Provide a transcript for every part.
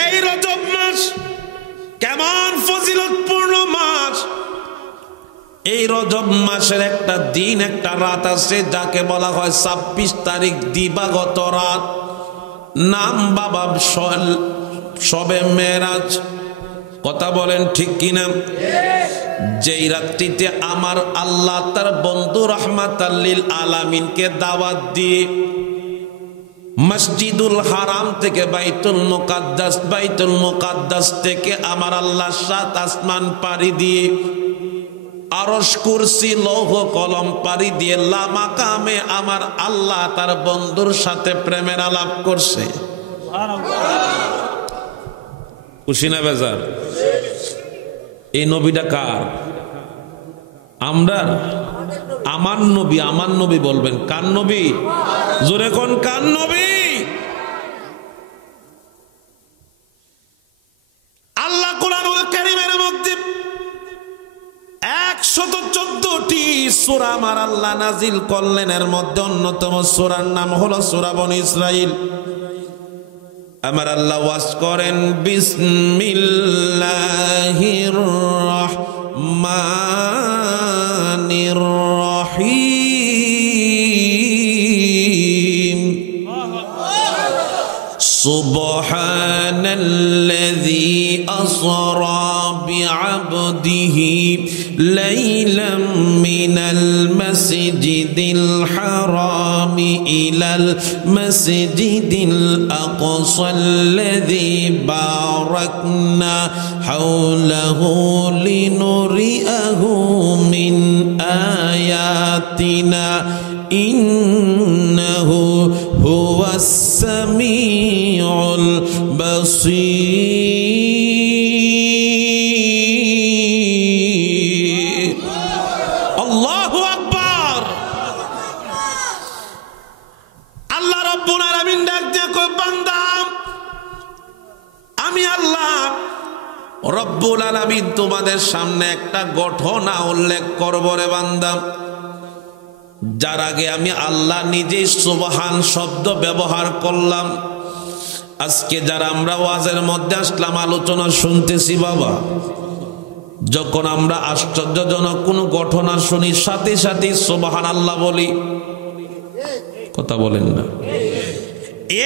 এই রজব মাস কেমন ফজিলতপূর্ণ মাস। এই রজব মাসের একটা দিন, একটা রাত আছে যাকে বলা হয় 26 তারিখ দিবাগত রাত। নাম বাবা শবে মেরাজ। কথা বলেন ঠিক কিনা? যেই রাত্রিতে আমার আল্লাহ তার বন্ধু রাহমাতাল লিল আলামিনকে দাওয়াত দিয়ে মসজিদুল হারাম থেকে বাইতুল মুকাদ্দাস থেকে আমার আল্লাহ 7 আসমান পাড়ি দিয়ে আরশ কুরসি লৌহ কলম পাড়ি দিয়ে লা মাকামে আমার আল্লাহ তার বন্ধুর সাথে প্রেমের আলাপ করছে। খুশি না বেজার? এই নবীটা কার? আমরা আমার নবী বলবেন। কার নবী? জোরে কোন কার নবী? আল্লাহ কোরআনুল কারীমের মধ্যে 114টি সূরা আমার আল্লাহ নাজিল করলেন। এর মধ্যে অন্যতম সূরার নাম হলো সূরা বনী ইসরাইল। আমার আল্লাহ ওয়াজ করেন বিসমিল্লাহির রহমানির রহিম। সুবহানাল্লাযী আসরা বিআবদিহি লাইলাম মিনাল মাসজিদিল হারামি ইলাল মাসজিদিল আকসাল্লাযী বারাকনা হাওলাহু লিনুরিয়াহু মিন আয়াতিনা ইন্নাহু হুয়াস সামিউল বাসীর। আল্লাহু আকবার। আল্লাহ রাব্বুল আলামিন ডাক দিয়ে কয়, বান্দা আমি আল্লাহ রব্বুল আলামিন তোমাদের সামনে একটা ঘটনা উল্লেখ করব রে বান্দা, যার আগে আমি আল্লাহ নিজেই সুবহান শব্দ ব্যবহার করলাম। আজকে যারা আমরা ওয়াজের মধ্যে আসলাম, আলোচনা শুনতেছি বাবা, যখন আমরা আশ্চর্যজনক কোনো ঘটনা শুনি সাথে সাথে সুবহানাল্লাহ বলি। কথা বলেন না?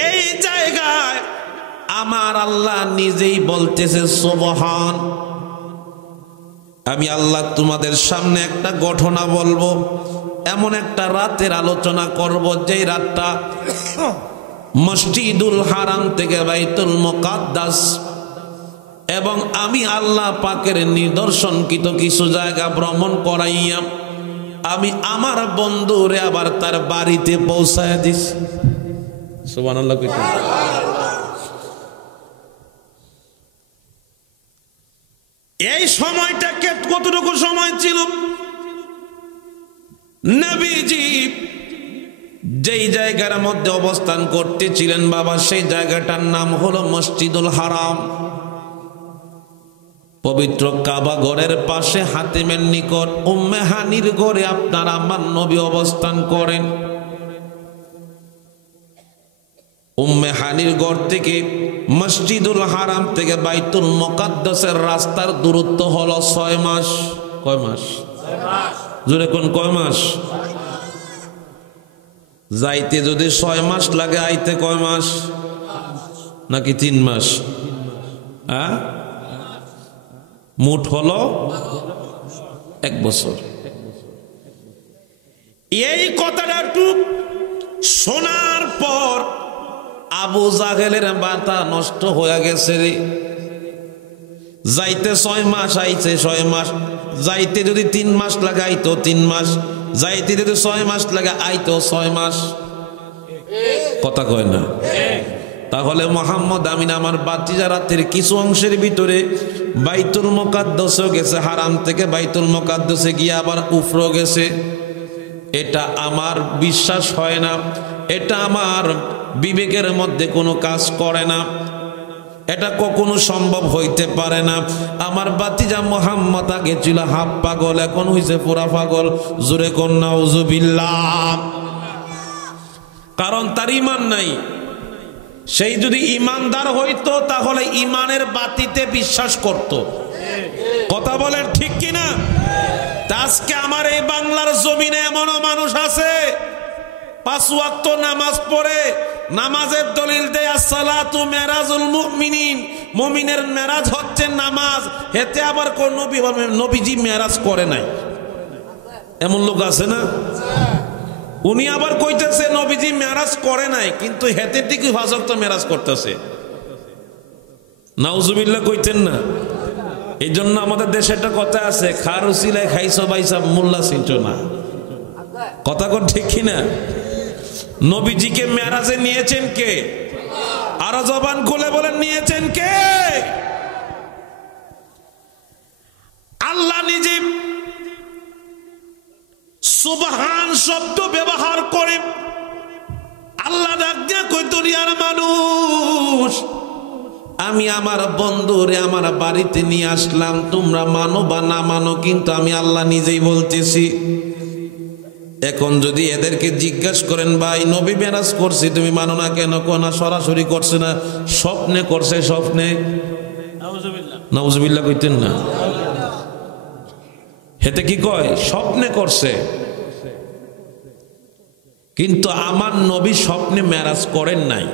এই জায়গায় আমার আল্লাহ নিজেই বলতেছে সুবহান। আমি আল্লাহ তোমাদের সামনে একটা ঘটনা বলবো, এমন একটা রাতের আলোচনা করব যেই রাতটা মসজিদুল হারাম থেকে বাইতুল মুকাদ্দাস এবং আমি আল্লাহ পাকের নিদর্শনকৃত কিছু জায়গা ভ্রমণ করাইয়া আমি আমার বন্ধুরে আবার তার বাড়িতে পৌঁছায় দিছি। সুবহানাল্লাহ। এই সময়টা কতটুকু সময় ছিল? নবীজি যেই জায়গার মধ্যে অবস্থান করতেছিলেন বাবা, সেই জায়গাটার নাম হলো মসজিদুল হারাম। পবিত্র কাবা ঘরের পাশে হাতিমের নিকট উম্মে হানির ঘরে আপনার আমার নবী অবস্থান করেন। উম্মে হানির ঘর থেকে মসজিদুল হারাম থেকে বাইতুল মুকাদ্দাসের রাস্তার দূরত্ব হলো 6 মাস। কয় মাস? 6 মাস। জোরে কোন কয় মাস? যাইতে যদি 6 মাস লাগে, আইতে কয় মাস? নাকি 3 মাস? হ্যাঁ, মোট হলো 1 বছর। এই কথাটা শোনার পর আবু জাহেলের মাথা নষ্ট হয়ে গেছে রে। যাইতে 6 মাস, আইছে 6 মাস। যাইতে যদি 3 মাস লাগে, আইতো 3 মাস। যাইতে যদি 6 মাস লাগে, আইতো 6 মাস। কথা কয় না? তাহলে মুহাম্মদ আমিন আমার বাতিজা রাতের কিছু অংশের ভিতরে বাইতুল মুকাদ্দাসে গেছে, হারাম থেকে বাইতুল মুকাদ্দাসে গিয়ে আবার উফরো গেছে। এটা আমার বিশ্বাস হয় না, এটা আমার বিবেকের মধ্যে কোনো কাজ করে না, এটা কখনো সম্ভব হইতে পারে না। আমার বাতিজা মুহাম্মদ আগে ছিল হাফ পাগল, এখন হইছে পুরা পাগল। জোরে কোন নাউজুবিল্লাহ। কারণ তার ঈমান নাই। সেই যদি ইমানদার হইতো তাহলে ইমানের বাতিতে বিশ্বাস করত। কথা বলেন ঠিক কিনা? আজকে আমার এই বাংলার জমিনে এমনও মানুষ আছে 5 ওয়াক্ত নামাজ পড়ে, নামাজের দলিল দেয় আসসালাতু মেরাজুল মুমিনিন, মুমিনের মেরাজ হচ্ছে নামাজ। হেতে আবার কোন নবীজি মেরাজ করে নাই, এমন লোক আছে না? উনি আবার কইতেছে নবীজি মেরাজ করে নাই, কিন্তু হেতে ঠিকই 5 ওয়াক্ত মেরাজ করতেছে। নাউজুবিল্লাহ কইতেন না? এই জন্য আমাদের দেশে একটা কথা আছে, খার উসিলায় খাইছো বাইসা মোল্লা চিনছো না। কথা কোন ঠিক কিনা? নবীজিকে মেরাজে নিয়েছেন কে? আরো জবান খুলে বলেন নিয়েছেন কে? আল্লাহ নিজে সুবহান শব্দ ব্যবহার করে আল্লাহ ডাক দিয়া কই, দুনিয়ার মানুষ আমি আমার বন্ধুরে আমার বাড়িতে নিয়ে আসলাম, তোমরা মানো বা না মানো, কিন্তু আমি আল্লাহ নিজেই বলতেছি। এখন যদি এদেরকে জিজ্ঞাসা করেন ভাই নবী মেরাজ করছে তুমি মানো না কেন? কোনা সরাসরি করছে না, স্বপ্নে করছে। স্বপ্নে নাউজুবিল্লাহ কইতেন না? হেতে কি কয়? স্বপ্নে করছে। কিন্তু আমার নবী স্বপ্নে মেরাজ করেন নাই।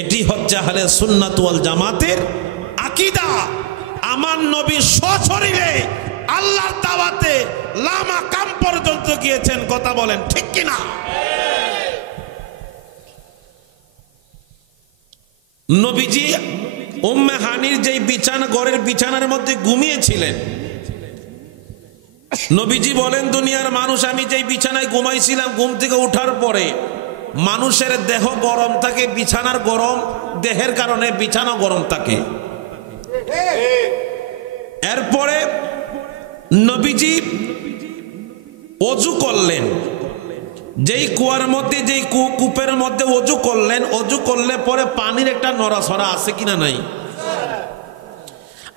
এটি হচ্ছে আহলে সুন্নাত ওয়াল জামাতের আকীদা। আমার নবী সশরীরে আল্লাহর দাওয়াতে লামা কাম পর্যন্ত গিয়েছেন। কথা বলেন ঠিক কিনা? নবীজি উম্মে হানির যেই বিছানা, ঘরের বিছানার মধ্যে ঘুমিয়েছিলেন, নবীজি বলেন দুনিয়ার মানুষ আমি যেই বিছানায় ঘুমাইছিলাম, ঘুম থেকে উঠার পরে মানুষের দেহ গরম থাকে, বিছানার গরম দেহের কারণে বিছানা গরম থাকে। এরপরে নবীজি অজু করলেন, যেই কুয়ার মধ্যে, যেই কূপের মধ্যে অজু করলেন, অজু করলে পরে পানির একটা নড়াচড়া আছে কিনা নাই?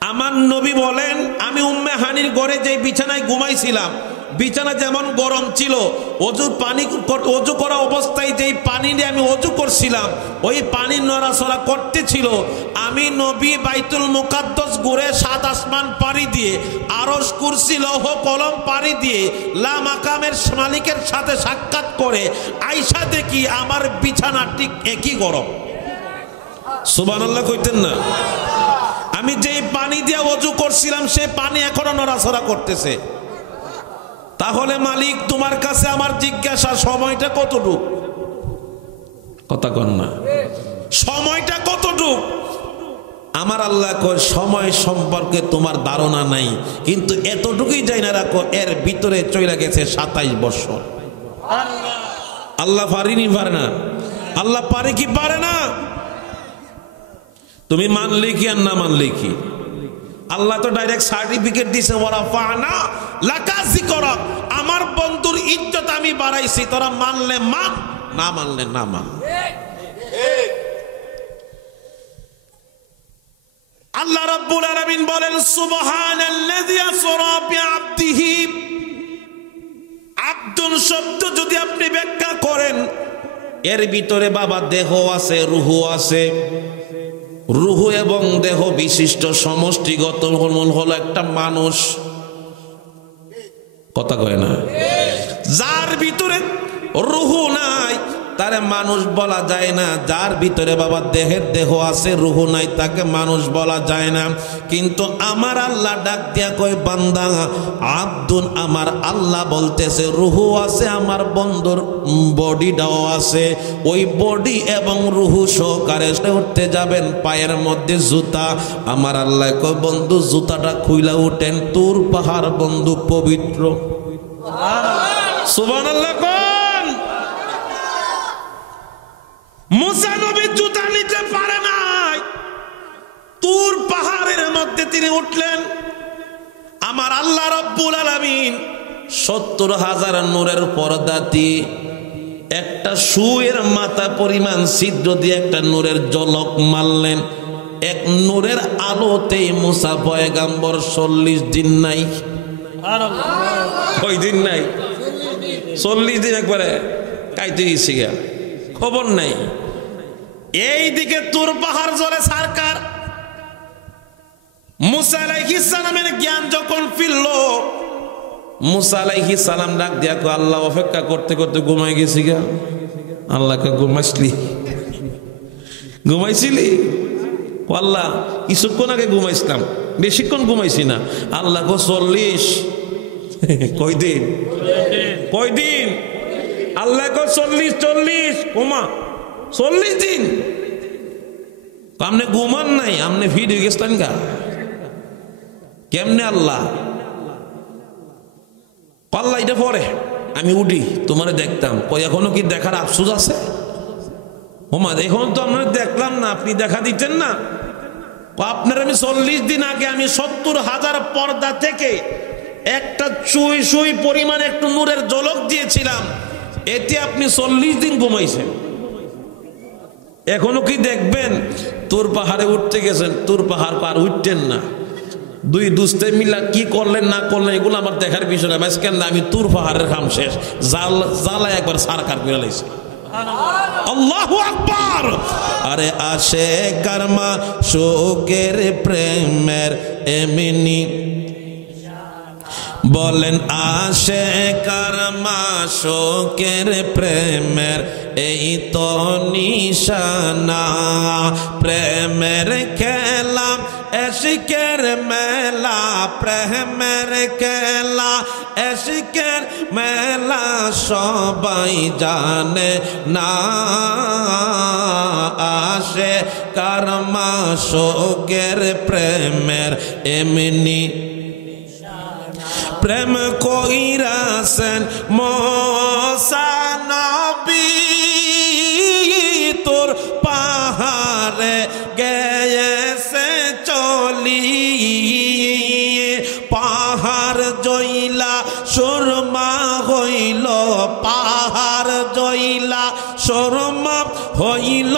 আমার নবী বলেন আমি উম্মে হানির ঘরে যেই বিছানায় ঘুমাইছিলাম, বিছানা যেমন গরম ছিল, অজু করা অবস্থায় যেই পানি দিয়ে আমি অজু করছিলাম, ওই পানি নড়াচড়া করতেছিল। আমি নবী বাইতুল মুকাদ্দাস ঘুরে 7 আসমান পাড়ি দিয়ে, আরশ কুরসি লৌহ কলম পাড়ি দিয়ে লা মাকামের মালিকের সাথে সাক্ষাৎ করে আয়েশা দেখি আমার বিছানা ঠিক একই গরম। সুবহানাল্লাহ কইতেন না? আমি যেই পানি দিয়ে অজু করছিলাম সেই পানি এখনো নড়াচড়া করতেছে। তাহলে মালিক তোমার কাছে আমার জিজ্ঞাসা, সময়টা কতটুকু? কথা কন না, সময়টা কতটুকু? আমার আল্লাহ কয় সময় সম্পর্কে তোমার ধারণা নাই, কিন্তু এতটুকুই জানা রাখো এর ভিতরে চলে গেছে 27 বছর। আল্লাহ পারিনি? পারে না? আল্লাহ পারে কি পারে না? তুমি মানলে কি আর না মানলে কি? আল্লাহ তো ডাইরেক্ট সার্টিফিকেট দিছে, ওয়ারাফানা লাকা যিকরাক, আমার বন্ধুর ইজ্জত আমি বাড়াইছি, তোরা মানলে মান, না মানলে না মান। আল্লাহ রাব্বুল আলামিন বলেন সুবহানাল্লাযী আসরা বিআবদিহি। আব্দুল শব্দ যদি আপনি ব্যাখ্যা করেন, এর ভিতরে বাবা দেহ আছে, রূহ আছে। রূহ এবং দেহ বিশিষ্ট সমষ্টিগত হলো একটা মানুষ। কথা কয় না? যার ভিতরে রূহ নাই তারে মানুষ বলা যায় না। যার ভিতরে বাবা দেহের দেহ আছে, রূহ নাই, তাকে মানুষ বলা যায় না। কিন্তু আমার আল্লাহ ডাক দিয়া কয় বান্দা আব্দুন, আমার আল্লাহ বলতেছে রূহ আছে, আমার বন্ধুর বডিটাও আছে। ওই বডি এবং রূহ সহকারে উঠতে যাবেন, পায়ের মধ্যে জুতা। আমার আল্লাহ কয় বন্ধু জুতাটা খুইলা উঠেন, তোর পাহাড় বন্ধু পবিত্র। সুবহানাল্লাহ কোন? মুসা নবী জুতা নিতে পারে নাই, তুর পাহাড়ের মধ্যে তিনি উঠলেন। আমার আল্লাহ রাব্বুল আলামিন 70,000 নূরের পর্দা দিয়ে একটা সুয়ের মাথা পরিমাণ ছিদ্র দিয়ে একটা নূরের ঝলক মারলেন। এক নূরের আলোতেই মুসা পয়গাম্বর 40 দিন নাই। কই দিন নাই? 40 দিন একবারে কাইতে গেছি গা, খবর নাই। এইদিকে তুর পাহাড় জ্বলে সরকার। মুসা আলাইহিস সালামের জ্ঞান যখন ফিরল, মুসা আলাইহিস সালাম ডাক দিয়া কো, আল্লাহ অপেক্ষা করতে করতে ঘুমাই গেছি গা। আল্লাহকে ঘুমাইছিলি? আল্লাহ কিছুক্ষণ আগে ঘুমাইছিলাম, বেশিক্ষণ ঘুমাইছি না। আল্লাহ কো 40। কয়দিন? আল্লাহ কো 40 ওমা 40 দিন। আপনি ঘুমান নাই, আপনি ফিট হয়ে গেছেন গা। কেমনে আল্লাহ? আল্লাহ এটা পরে আমি উঠি তোমারে দেখতাম। কই এখনো কি দেখার আফসোস আছে? ওমা এখন তো আমরা দেখলাম না, আপনি দেখা দিতেন না। আপনার আমি 40 দিন আগে আমি 70,000 পর্দা থেকে একটা চুই পরিমাণ একটু নূরের ঝলক দিয়েছিলাম, এতে আপনি 40 দিন ঘুমাইছেন। এখনো কি দেখবেন? তুর পাহাড়ে উঠতে গেছেন, তুর পাহাড় পার উঠতেন না। দুই দুস্তে মিলা কি করলেন না করলেন এগুলো আমার দেখার বিষয় না। কেন আমি তুর পাহাড়ের কাম শেষ, জ্বালা একবার সারকার করে লাইছি। আল্লাহু আকবার। আরে আসে কর্মা শোকের প্রেমের এমনি বলেন, আসে কর্মা শোকের প্রেমের এই তো নিশানা। প্রেমের খেলা এশিকের মেলা, প্রেমের খেলা এশিকের মেলা সবাই জানে না। আসে কর্মা শোকের প্রেমের এমনি প্রেম কইরাছেন মুসা নবী, তোর পাহাড়ে গেছে চলি। পাহাড় জইলা সুরমা হইল, পাহাড় জইলা সুরমা হইল,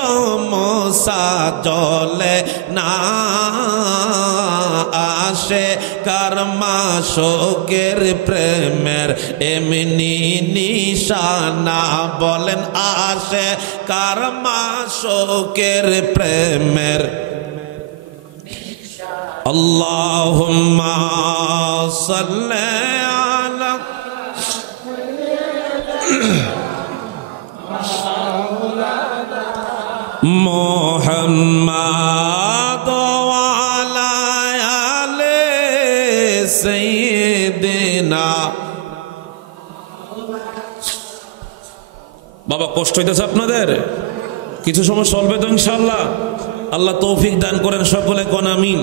মুসা জলে না। আসে কর্মা শোকের প্রেমের এমনি নিশানা। বলেন আসে কর্মা শোকের প্রেমের। আল্লাহুম্মা সাল্লি আলা মুহাম্মাদ ওয়া আলা আলি সাইয়্যিদিনা। বাবা কষ্ট হইতেছে আপনাদের? কিছু সময় চলবে তো ইনশাআল্লাহ। আল্লাহ তৌফিক দান করেন সকলে, কোন আমিন।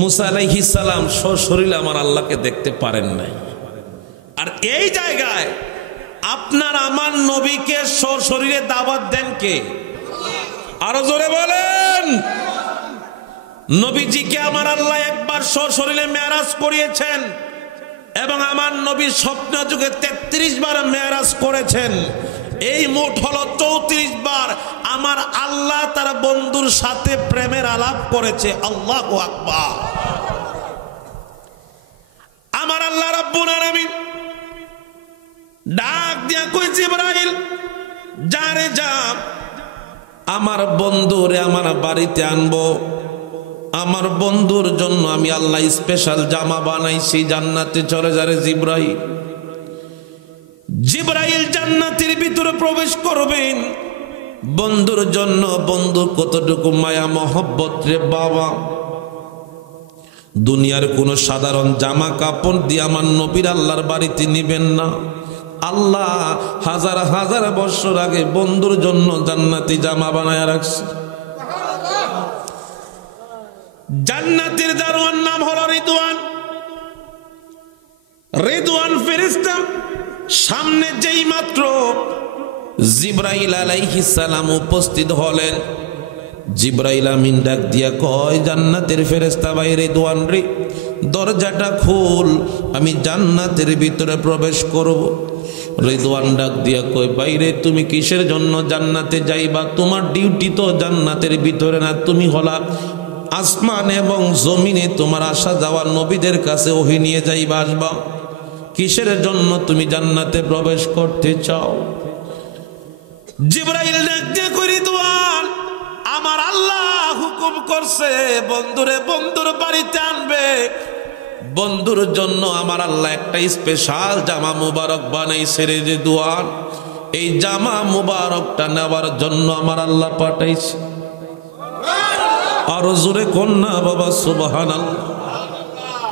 মুসা আলাইহিস সালাম সশরীরে আমার আল্লাহকে দেখতে পারেন নাই। আর এই জায়গায় আপনার আমার নবীকে সশরীরে দাওয়াত দেন কে? আরো জোরে বলেন। নবীজিকে আমার আল্লাহ একবার সশরীরে মেরাজ করিয়েছেন এবং আমার নবী স্বপ্ন যুগে 33 বার মেরাজ করেছেন। এই মোট হলো 34 বার আমার আল্লাহ তার বন্ধুর সাথে প্রেমের আলাপ করেছে। আল্লাহু আকবার। আমার আল্লাহ রাব্বুল আলামিন ডাক দিয়া কই, জিবরাইল যারে যা আমার বন্ধুরে আমার বাড়িতে আনবো। আমার বন্ধুর জন্য আমি আল্লাহ স্পেশাল জামা বানাইছি, জান্নাতে চলে যারে জিবরাইল। জিবরাইল জান্নাতের ভিতরে প্রবেশ করবেন বন্ধুর জন্য। বন্ধুর কতটুকু মায়া মহব্বত রে বাবা! দুনিয়ার কোন সাধারণ জামা কাপড় দিয়ে আমার নবীর আল্লাহর বাড়িতে নিবেন না। আল্লাহ হাজার হাজার বছর আগে বন্ধুর জন্য জান্নাতি জামা বানায় রাখছে। জান্নাতের দারোয়ান নাম হলো রিদওয়ান। রিদওয়ান ফেরেশতা সামনে যেই মাত্র জিবরাইল আলাইহিস সালাম উপস্থিত হলেন, জিবরাইল আমিন ডাক দিয়া কয়, জান্নাতের ফেরেশতা ভাই রিদওয়ান রে, দরজাটা খুল, আমি জান্নাতের ভিতরে প্রবেশ করব। রিদওয়ান ডাক দিয়া কয়, বাইরে তুমি কিসের জন্য জান্নাতে যাইবা? তোমার ডিউটি তো জান্নাতের ভিতরে না, তুমি হলা আসমান এবং জমিনে তোমার আসা যাওয়া, নবীদের কাছে ওহী নিয়ে যাইবা আসবা। কিসের জন্য তুমি জান্নাতে প্রবেশ করতে চাও? জিবরাইল ডাকতে কই রিদওয়ান, আমার আল্লাহ হুকুম করছে বন্ধুরে বন্ধুর বাড়িতে আনবে। বন্ধুর জন্য আমার আল্লাহ একটা স্পেশাল জামা মুবারক বানাইছে রে রিদওয়ান। এই জামা মুবারকটা নেওয়ার জন্য আমার আল্লাহ পাঠাইছে। আরো জোরে কন্যা বাবা সুবহানাল্লাহ।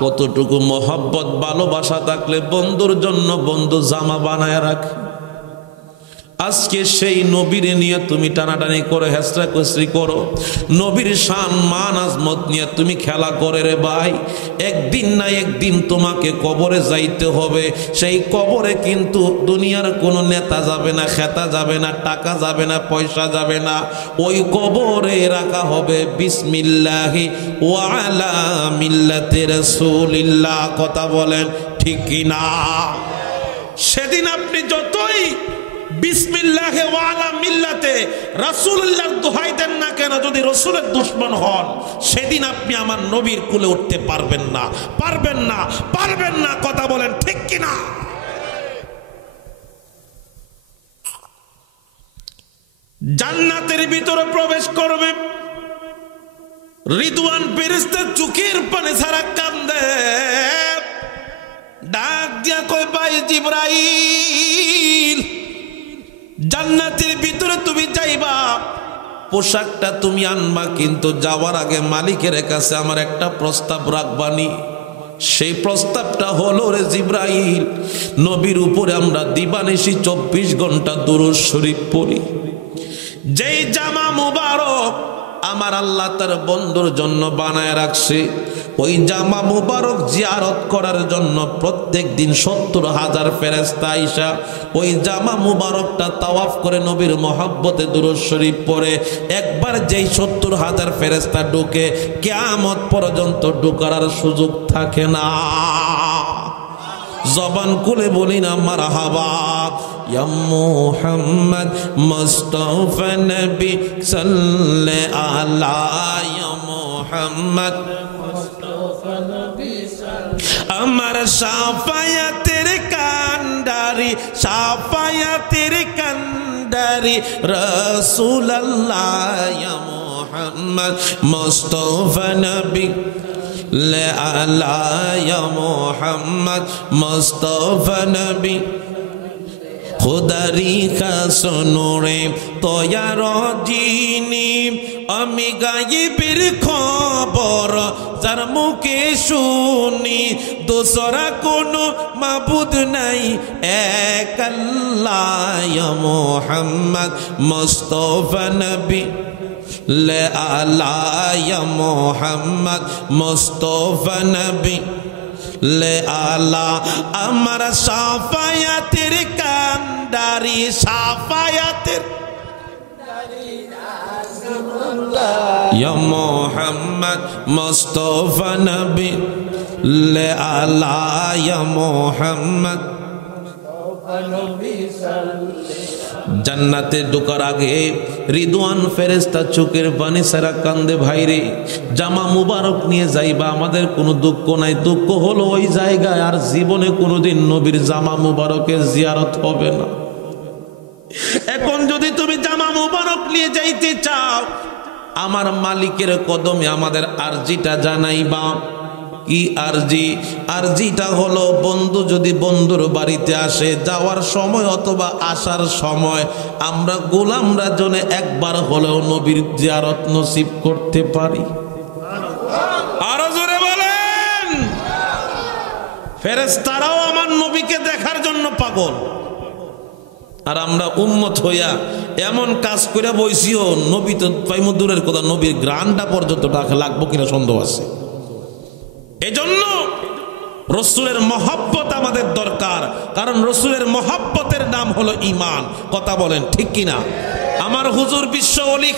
কতটুকু মহব্বত ভালোবাসা থাকলে বন্ধুর জন্য বন্ধু জামা বানায় রাখে। আজকে সেই নবীরে নিয়ে তুমি টানাটানি করে হেসরা কসরি করো, নবীর শান মান আজমত নিয়ে তুমি খেলা করে রে ভাই। একদিন না একদিন তোমাকে কবরে যাইতে হবে। সেই কবরে কিন্তু দুনিয়ার কোনো নেতা যাবে না, খেতা যাবে না, টাকা যাবে না, পয়সা যাবে না। ওই কবরে রাখা হবে বিসমিল্লাহি ওয়া আলা মিল্লাতি রাসূলিল্লাহ। কথা বলেন ঠিক কি না? সেদিন আপনি যতই বিসমিল্লাহি ওয়া আলা মিল্লাতে রাসূলুল্লাহর দোহাই দেন না কেন, যদি রাসূলের দুশমন হন, সেদিন আপনি আমার নবীর কুলে উঠতে পারবেন না, পারবেন না, পারবেন না। কথা বলেন ঠিক কি না? জান্নাতের ভিতরে প্রবেশ করবে রিদওয়ান ফেরেশতা চোখের পানি ছাড়া কান্দে, ডাক দিয়া কয় ভাই জিবরাইল, জান্নাতের ভিতরে তুমি যাইবা, পোশাকটা তুমি আনবা, কিন্তু যাওয়ার আগে মালিকের কাছে আমার একটা প্রস্তাব রাখবানি। সেই প্রস্তাবটা হলো রে জিবরাইল, নবীর উপরে আমরা দিবানিশি 24 ঘন্টা দুরূদ শরীফ পড়ি। যেই জামা মুবারক আমার আল্লাহ তার বন্ধুর জন্য বানায় রাখছে, ওই জামা মুবারক জিয়ারত করার জন্য প্রত্যেক দিন 70,000 ফেরেশতা আইসা ওই জামা মুবারকটা তাওয়াফ করে নবীর মহব্বতে দুরূদ শরীফ পড়ে। একবার যেই 70,000 ফেরেশতা ঢুকে, কিয়ামত পর্যন্ত ঢোকার আর সুযোগ থাকে না। জবান খুলে বলি না মারহাবা। ইয়া মুহাম্মদ মুস্তাফা নবী সাল্লে আলা, ইয়া মুহাম্মদ আমার শাফায়াতের কান্ডারি, শাফায়াতের কান্ডারি রাসূলুল্লাহ, ইয়া মুহাম্মদ মুস্তাফা নবী লে আলা, ইয়া মুহাম্মদ মুস্তাফা নবী খুদারি কাসনুরে তয়ার জিনি, আমি গায়েবের খবর যার মুখে শুনি, দোসরা কোনো মাবুদ নাই এক আল্লাহ, ইয়া মুহাম্মদ মুস্তাফা নবী লে আলা, ইয়া মুহাম্মদ মুস্তাফা নবী লে আলা, আমার শাফায়াতের কান্ডারি, শাফায়াতের ইয়া মুহাম্মদ মুস্তাফা নবী লে আলা, ইয়া মুহাম্মদ জান্নাতে ঢোকার আগে রিদওয়ান ফেরেশতা চোখের পানি ছাড়া কান্দে, ভাইরে জামা মুবারক নিয়ে যাইবা, আমাদের কোনো দুঃখ নাই। দুঃখ হলো ওই জায়গায় আর জীবনে কোনোদিন নবীর জামা মুবারকের জিয়ারত হবে না। এখন যদি তুমি জামা মুবারক নিয়ে যাইতে চাও, আমার মালিকের কদমে আমাদের আরজিটা জানাইবা। কি আরজি? আরজিটা হলো বন্ধু যদি বন্ধুর বাড়িতে আসে, যাওয়ার সময় অথবা আসার সময় আমরা গোলামরা জন্য একবার হলেও নবীর জিয়ারত নসিব করতে পারি। আরো জোরে বলেন। ফেরেশতারাও আমার নবীকে দেখার জন্য পাগল, আর আমরা উম্মত হইয়া এমন কাজ করে বইছিও, নবী তো পাইমু দূরের কথা, নবীর গ্রানটা পর্যন্ত লাগবো কিনা সন্দেহ আছে। এজন্য রসুলের মহব্বত আমাদের দরকার, কারণ রসুলের মহব্বতের নাম হলো ঈমান। কথা বলেন ঠিক কিনা? আমার হুজুর বিশ্ব ওলি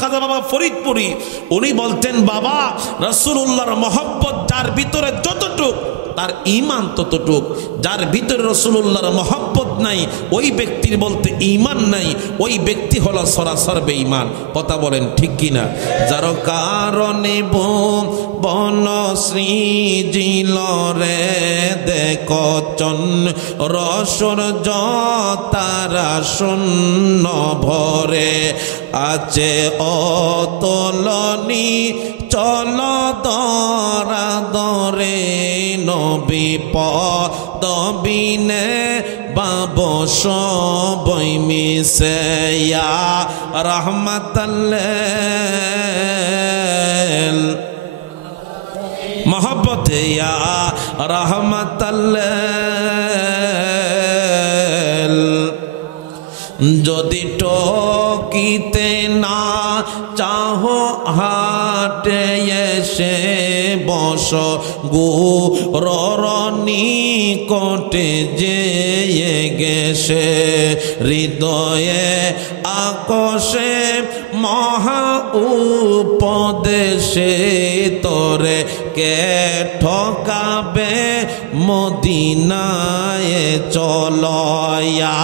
খাজা বাবা ফরিদপুরি উনি বলতেন, বাবা রাসূলুল্লাহর মহব্বত যার ভিতরে যতটুক তার ঈমান ততটুক। যার ভিতরে রাসূলুল্লাহর মহব্বত নাই, ওই ব্যক্তির বলতে ঈমান নাই, ওই ব্যক্তি হলো সরাসর বেঈমান। কথা বলেন ঠিক কিনা? যার কারণে বন সৃজিল রে দেখ রসর তারা শূন্য ভরে আছে অতলনি চল দরা দরে নবী পদবিনে বাব সবই মিশে ইয়া রহমাতাল্লিল মহব্বতে ইয়া রহমাতাল্লিল। যদি টকিতে না চাহো হাটে এসে বস গুরনি কোটে যে গেছে হৃদয়ে আকশে মহা উপদেশে তোরে কে ঠকাবে মদিনায় চলয়া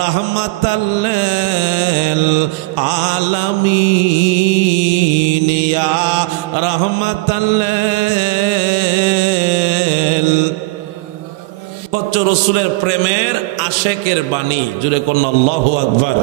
রহমাতাল্লিল আলামিন ইয়া রহমাতাল্লিল। রসুলের প্রেমের আশেকের বাণী জুড়ে কোন আল্লাহু আকবার।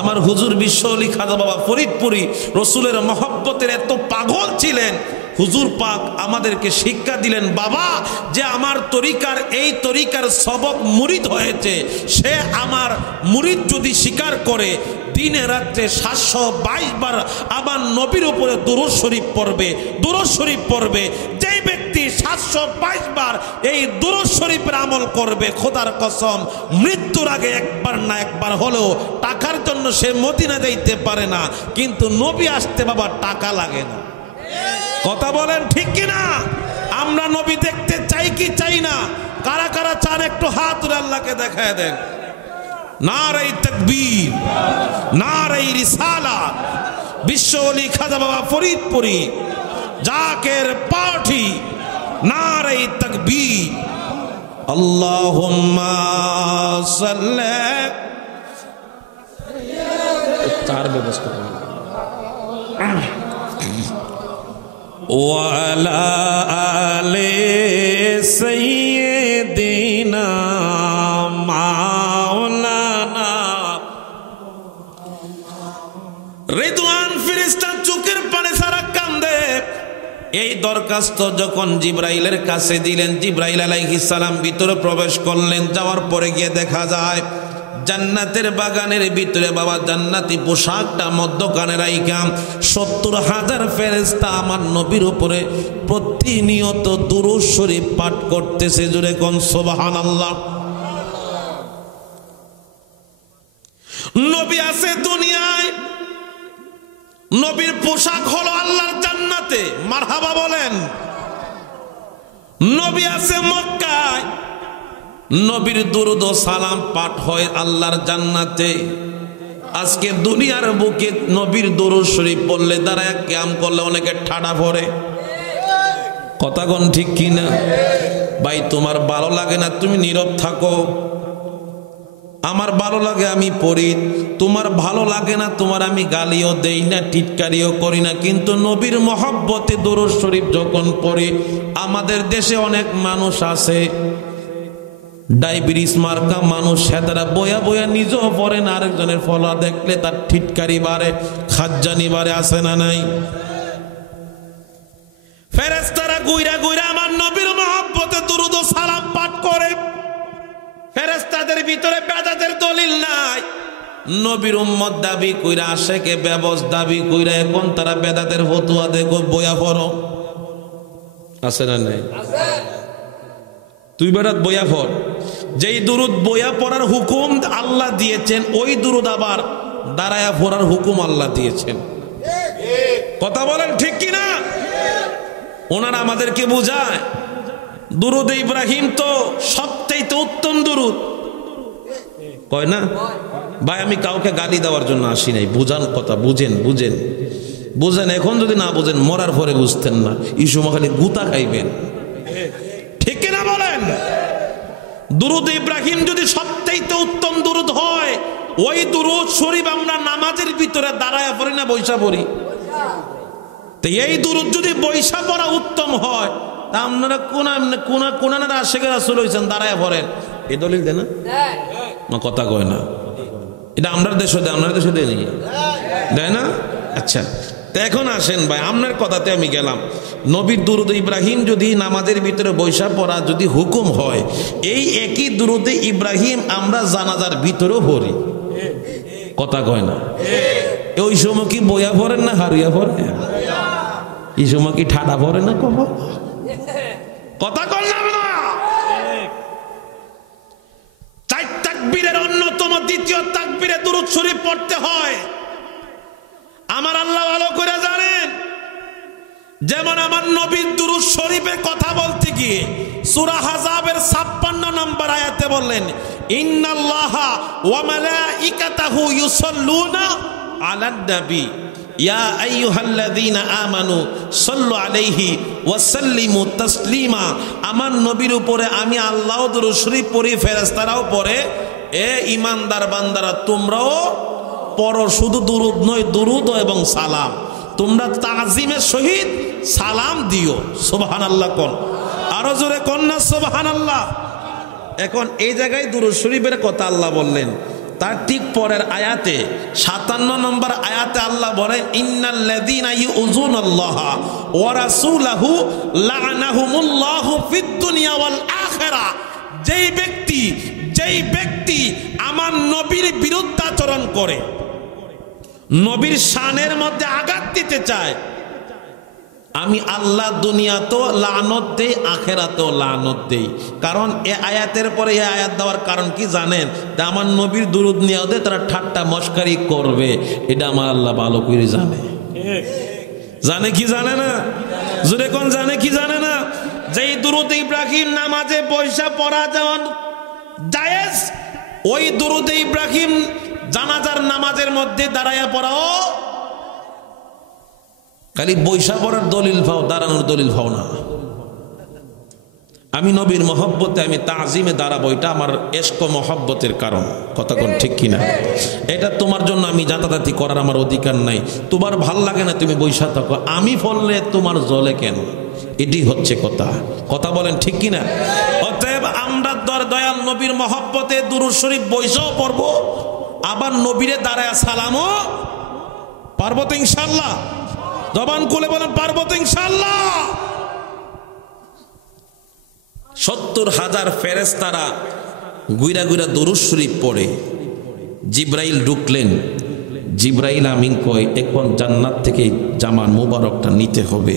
আমার হুজুর বিশ্বলি খাজা বাবা ফরিদপুরি রসুলের মহব্বতের এত পাগল ছিলেন, হুজুর পাক আমাদেরকে শিক্ষা দিলেন, বাবা যে আমার তরিকার এই তরিকার সবক মুরিদ হয়েছে, সে আমার মুরিদ যদি স্বীকার করে দিনে রাত্রে 722 বার আমার নবীর উপরে দুরূদ শরীফ পড়বে, দুরূদ শরীফ পড়বে, যেই ব্যক্তি 722 বার এই দুরূদ শরীফের আমল করবে, খোদার কসম মৃত্যুর আগে একবার না একবার হলেও টাকার জন্য সে মদিনা যাইতে পারে না, কিন্তু নবী আসতে বাবা টাকা লাগে না। কথা বলেন ঠিক কিনা? আমরা নবী দেখতে চাই কি চাই না? কারা কারা চান একটু হাত তুলে আল্লাহকে দেখায় দেন। নারে তাকবীর, নারে রিসালাত। বিশ্বওয়ালি খাজা বাবা ফরিদপুরি জাকের পাঠি, নারে তাকবীর। আল্লাহুম্মা সাল্লি তার ব্যবস্থা ওয়ালা আলে সাইয়্যিদিনা মাওলানা। রিদওয়ান ফেরেশতা চোখের পানি সারা কান্দে। এই দরখাস্ত যখন জিবরাইলের কাছে দিলেন, জিবরাইল আলাইহিস সালাম ভিতরে প্রবেশ করলেন। যাওয়ার পরে গিয়ে দেখা যায় জান্নাতের বাগানের ভিতরে বাবা জান্নাতি পোশাকটা মধ্যখানে রাইখা 70,000 ফেরেশতা আমার নবীর উপরে প্রতিনিয়ত দুরূদ শরীফ পাঠ করতেছে। জোরে কোন সুবহানাল্লাহ। নবী আছে দুনিয়ায়, নবীর পোশাক হলো আল্লাহর জান্নাতে, মারহাবা বলেন। নবী আছে মক্কায়, নবীর দুরূদ ও সালাম পাঠ হয় আল্লাহর জান্নাতে। আজকে দুনিয়ার বুকে নবীর দুরূদ শরীফ পড়লে দাঁড়ায় কিয়াম করলে অনেকে ঠাডা পড়ে। কথা কোন ঠিক কিনা? ভাই তোমার ভালো লাগে না তুমি নীরব থাকো, আমার ভালো লাগে আমি পড়ি। তোমার ভালো লাগে না তোমার আমি গালিও দেই না, টিটকারিও করি না, কিন্তু নবীর মহব্বতে দুরূদ শরীফ যখন পড়ি, আমাদের দেশে অনেক মানুষ আছে ডায়াবেটিস মার্কা মানুষ, সেতারা বয়া বয়া নিজেও পড়ে না, আরেকজনের ফলা দেখলে তার ঠিটকারি বাড়ে, খাজ্জানি বাড়ে, আছে না নাই? ফেরেশতারা গুইরা গুইরা আমার নবীর মহব্বতে দুরূদ ও সালাম পাঠ করে। ফেরেশতাদের ভিতরে বেদাতের দলিল নাই, নবীর উম্মত দাবি কইরা, আশেকে ব্যবস্থা দাবি কইরা এখন তারা বেদাতের ফতোয়া দেখো বয়া পড়ো, আছে না নাই? তুই বেড়াত বইয়া পড়। যেই দুরূদ বইয়া পড়ার হুকুম আল্লাহ দিয়েছেন, ওই দুরূদ আবার দাঁড়ায়া পড়ার হুকুম আল্লাহ দিয়েছেন। কথা বলেন ঠিক কিনা? ওনারা আমাদেরকে বুঝায় দুরূদ ইব্রাহিম তো সবচেয়ে উত্তম দুরূদ, কয় না ভাই? আমি কাউকে গালি দেওয়ার জন্য আসি নাই, বুঝান কথা, বুঝেন বুঝেন বুঝেন। এখন যদি না বুঝেন মরার পরে বুঝতেন না, এই সময় খালি গুতা খাইবেন। ঠিক কিনা বলেন? দুরূদ ইব্রাহিম যদি সবচেয়ে সবচাইতে উত্তম দুরূদ হয় ওই দুরূদ শরীফ আমরা নামাজের ভিতরে দাঁড়ায় পড়ি না বৈশা পড়ি? তো এই দুরূদ যদি বৈশা পড়া উত্তম হয়, তা আপনারা কোন আশেখ রাসূল হইছেন দাঁড়ায় পড়েন, এই দলিল দেন না? কথা কয় না। এটা আমরা দেশে দেয়, আপনার দেশে দেয় নাকি? দেয় না? আচ্ছা, তো এখন আসেন ভাই, আপনার কথাতে আমি গেলাম। নবীর দুরূদ ইব্রাহিম যদি নামাজের ভিতরে বৈশা পড়া যদি হুকুম হয়, এই একই দুরূদে ইব্রাহিম আমরা জানাজার ভিতরেও পড়ি। কথা কয় না? ওই সময় কি বইয়া পড়েন না হারিয়া পড়েন? এই সময় কি ঠাডা পড়ে না? কথা কয় না? চার তাকবীরের অন্যতম দ্বিতীয় তাকবীরে দুরূদ শরীফ পড়তে হয়। আমার আল্লাহ ভালো করে জানেন, যেমন আমার নবীর দুরূদ শরীফের কথা বলতে গিয়ে সূরা আহজাবের 56 নম্বর আয়াতে বললেন, ইন্নাল্লাহা ওয়া মালাইকাতাহু ইউসাল্লুনা আলান নবী ইয়া আইয়ুহাল্লাযীনা আমানু সাল্লু আলাইহি ওয়া সাল্লিমু তাসলিমা। আমার নবীর উপরে আমি আল্লাহ দুরূদ শরীফ পড়ি, ফেরেশতারাও পড়ে। এ ঈমানদার বান্দারা তোমরাও পড়ো, শুধু দুরূদ নয়, দুরূদ এবং সালাম তোমরা তাজিমের সহিত সালাম দিও। সুবহানাল্লাহ কোন, আরো জোরে কোন না সুবহানাল্লাহ। এখন এই জায়গায় দুরূদ শরীফের কথা আল্লাহ বললেন, তার ঠিক পরের আয়াতে 57 নম্বর আয়াতে আল্লাহ বলেন, ইন্নাল্লাযীনা ইউযুনাল্লাহা ওয়া রাসূলাহু লা'নাহুমুল্লাহু ফিদ দুনিয়া ওয়াল আখিরা। যেই ব্যক্তি আমার নবীর বিরুদ্ধাচরণ করে, নবীর শানের মধ্যে আঘাত দিতে চায়, আমি আল্লাহ দুনিয়াতেও লানত দেই, আখেরাতেও লানত দেই। কারণ এ আয়াতের পরে এই আয়াত দেওয়ার কারণ কি জানেন? আমার নবীর দুরূদ নিয়ে ওদের তারা ঠাট্টা মস্কারি করবে, এটা আমার আল্লাহ ভালো করে জানে। জানে কি জানে না? জোরে কোন জানে কি জানে না? যেই দুরূদ ইব্রাহিম নামাজে বৈশা পড়া যেমন জায়েজ, ওই দুরূদ ইব্রাহিম জানাজার নামাজের মধ্যে দাঁড়ায়া পড়াও। খালি বৈশা পড়ার দলিল পাও, দাঁড়ানোর দলিল পাও না। আমি নবীর মহব্বতে, আমি তাজিমে দাঁড়াবো, এটা আমার এশক মহব্বতের কারণ। কথা কোন ঠিক কিনা? এটা তোমার জন্য আমি যাতায়াতি করার আমার অধিকার নাই। তোমার ভাল লাগে না তুমি বৈশা থাকো, আমি বললে তোমার জলে কেন? এটি হচ্ছে কথা। কথা বলেন ঠিক কিনা? অতএব আমরা দয়াল নবীর মহব্বতে দুরূদ শরীফ বৈশাও পড়বো, আবার নবীরে দাঁড়ায় সালামও পারবো তো ইনশাআল্লাহ। জবান খুলে বলেন পারবো তো ইনশাআল্লাহ। 70,000 ফেরেশতারা গুইরা গুইরা দুরূদ শরীফ পড়ে। জিব্রাইল ঢুকলেন, জিব্রাইল আমিন কয়, এখন জান্নাত থেকে জামা মুবারকটা নিতে হবে,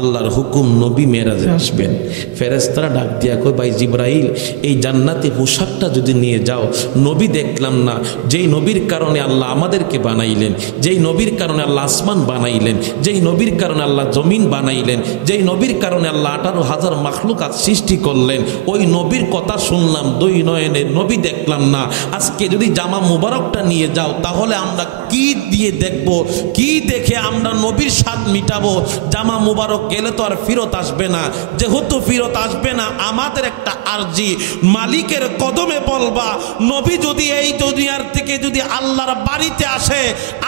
আল্লাহর হুকুম, নবী মেরাজে আসবেন। ফেরেশতারা ডাক দিয়া কয়, ভাই জিব্রাইল, এই জান্নাতি পোশাকটা যদি নিয়ে যাও, নবী দেখলাম না, যেই নবীর কারণে আল্লাহ আমাদেরকে বানাইলেন, যেই নবীর কারণে আল্লাহ আসমান বানাইলেন, যেই নবীর কারণে আল্লাহ জমিন বানাইলেন, যেই নবীর কারণে আল্লাহ 18,000 মাখলুকাত সৃষ্টি করলেন, ওই নবীর কথা শুনলাম, দুই নয়নে নবী দেখলাম না। আজকে যদি জামা মুবারকটা নিয়ে যাও, তাহলে আমরা কি দিয়ে দেখব, কি দেখে আমরা নবীর স্বাদ মিটাবো? জামা মুবারক গেলে তো আর ফিরত আসবে না। যেহেতু ফিরত আসবে না, আমাদের একটা আরজি, মালিকের কদমে বলবা, নবী যদি এই দুনিয়ার থেকে যদি আল্লাহর বাড়িতে আসে,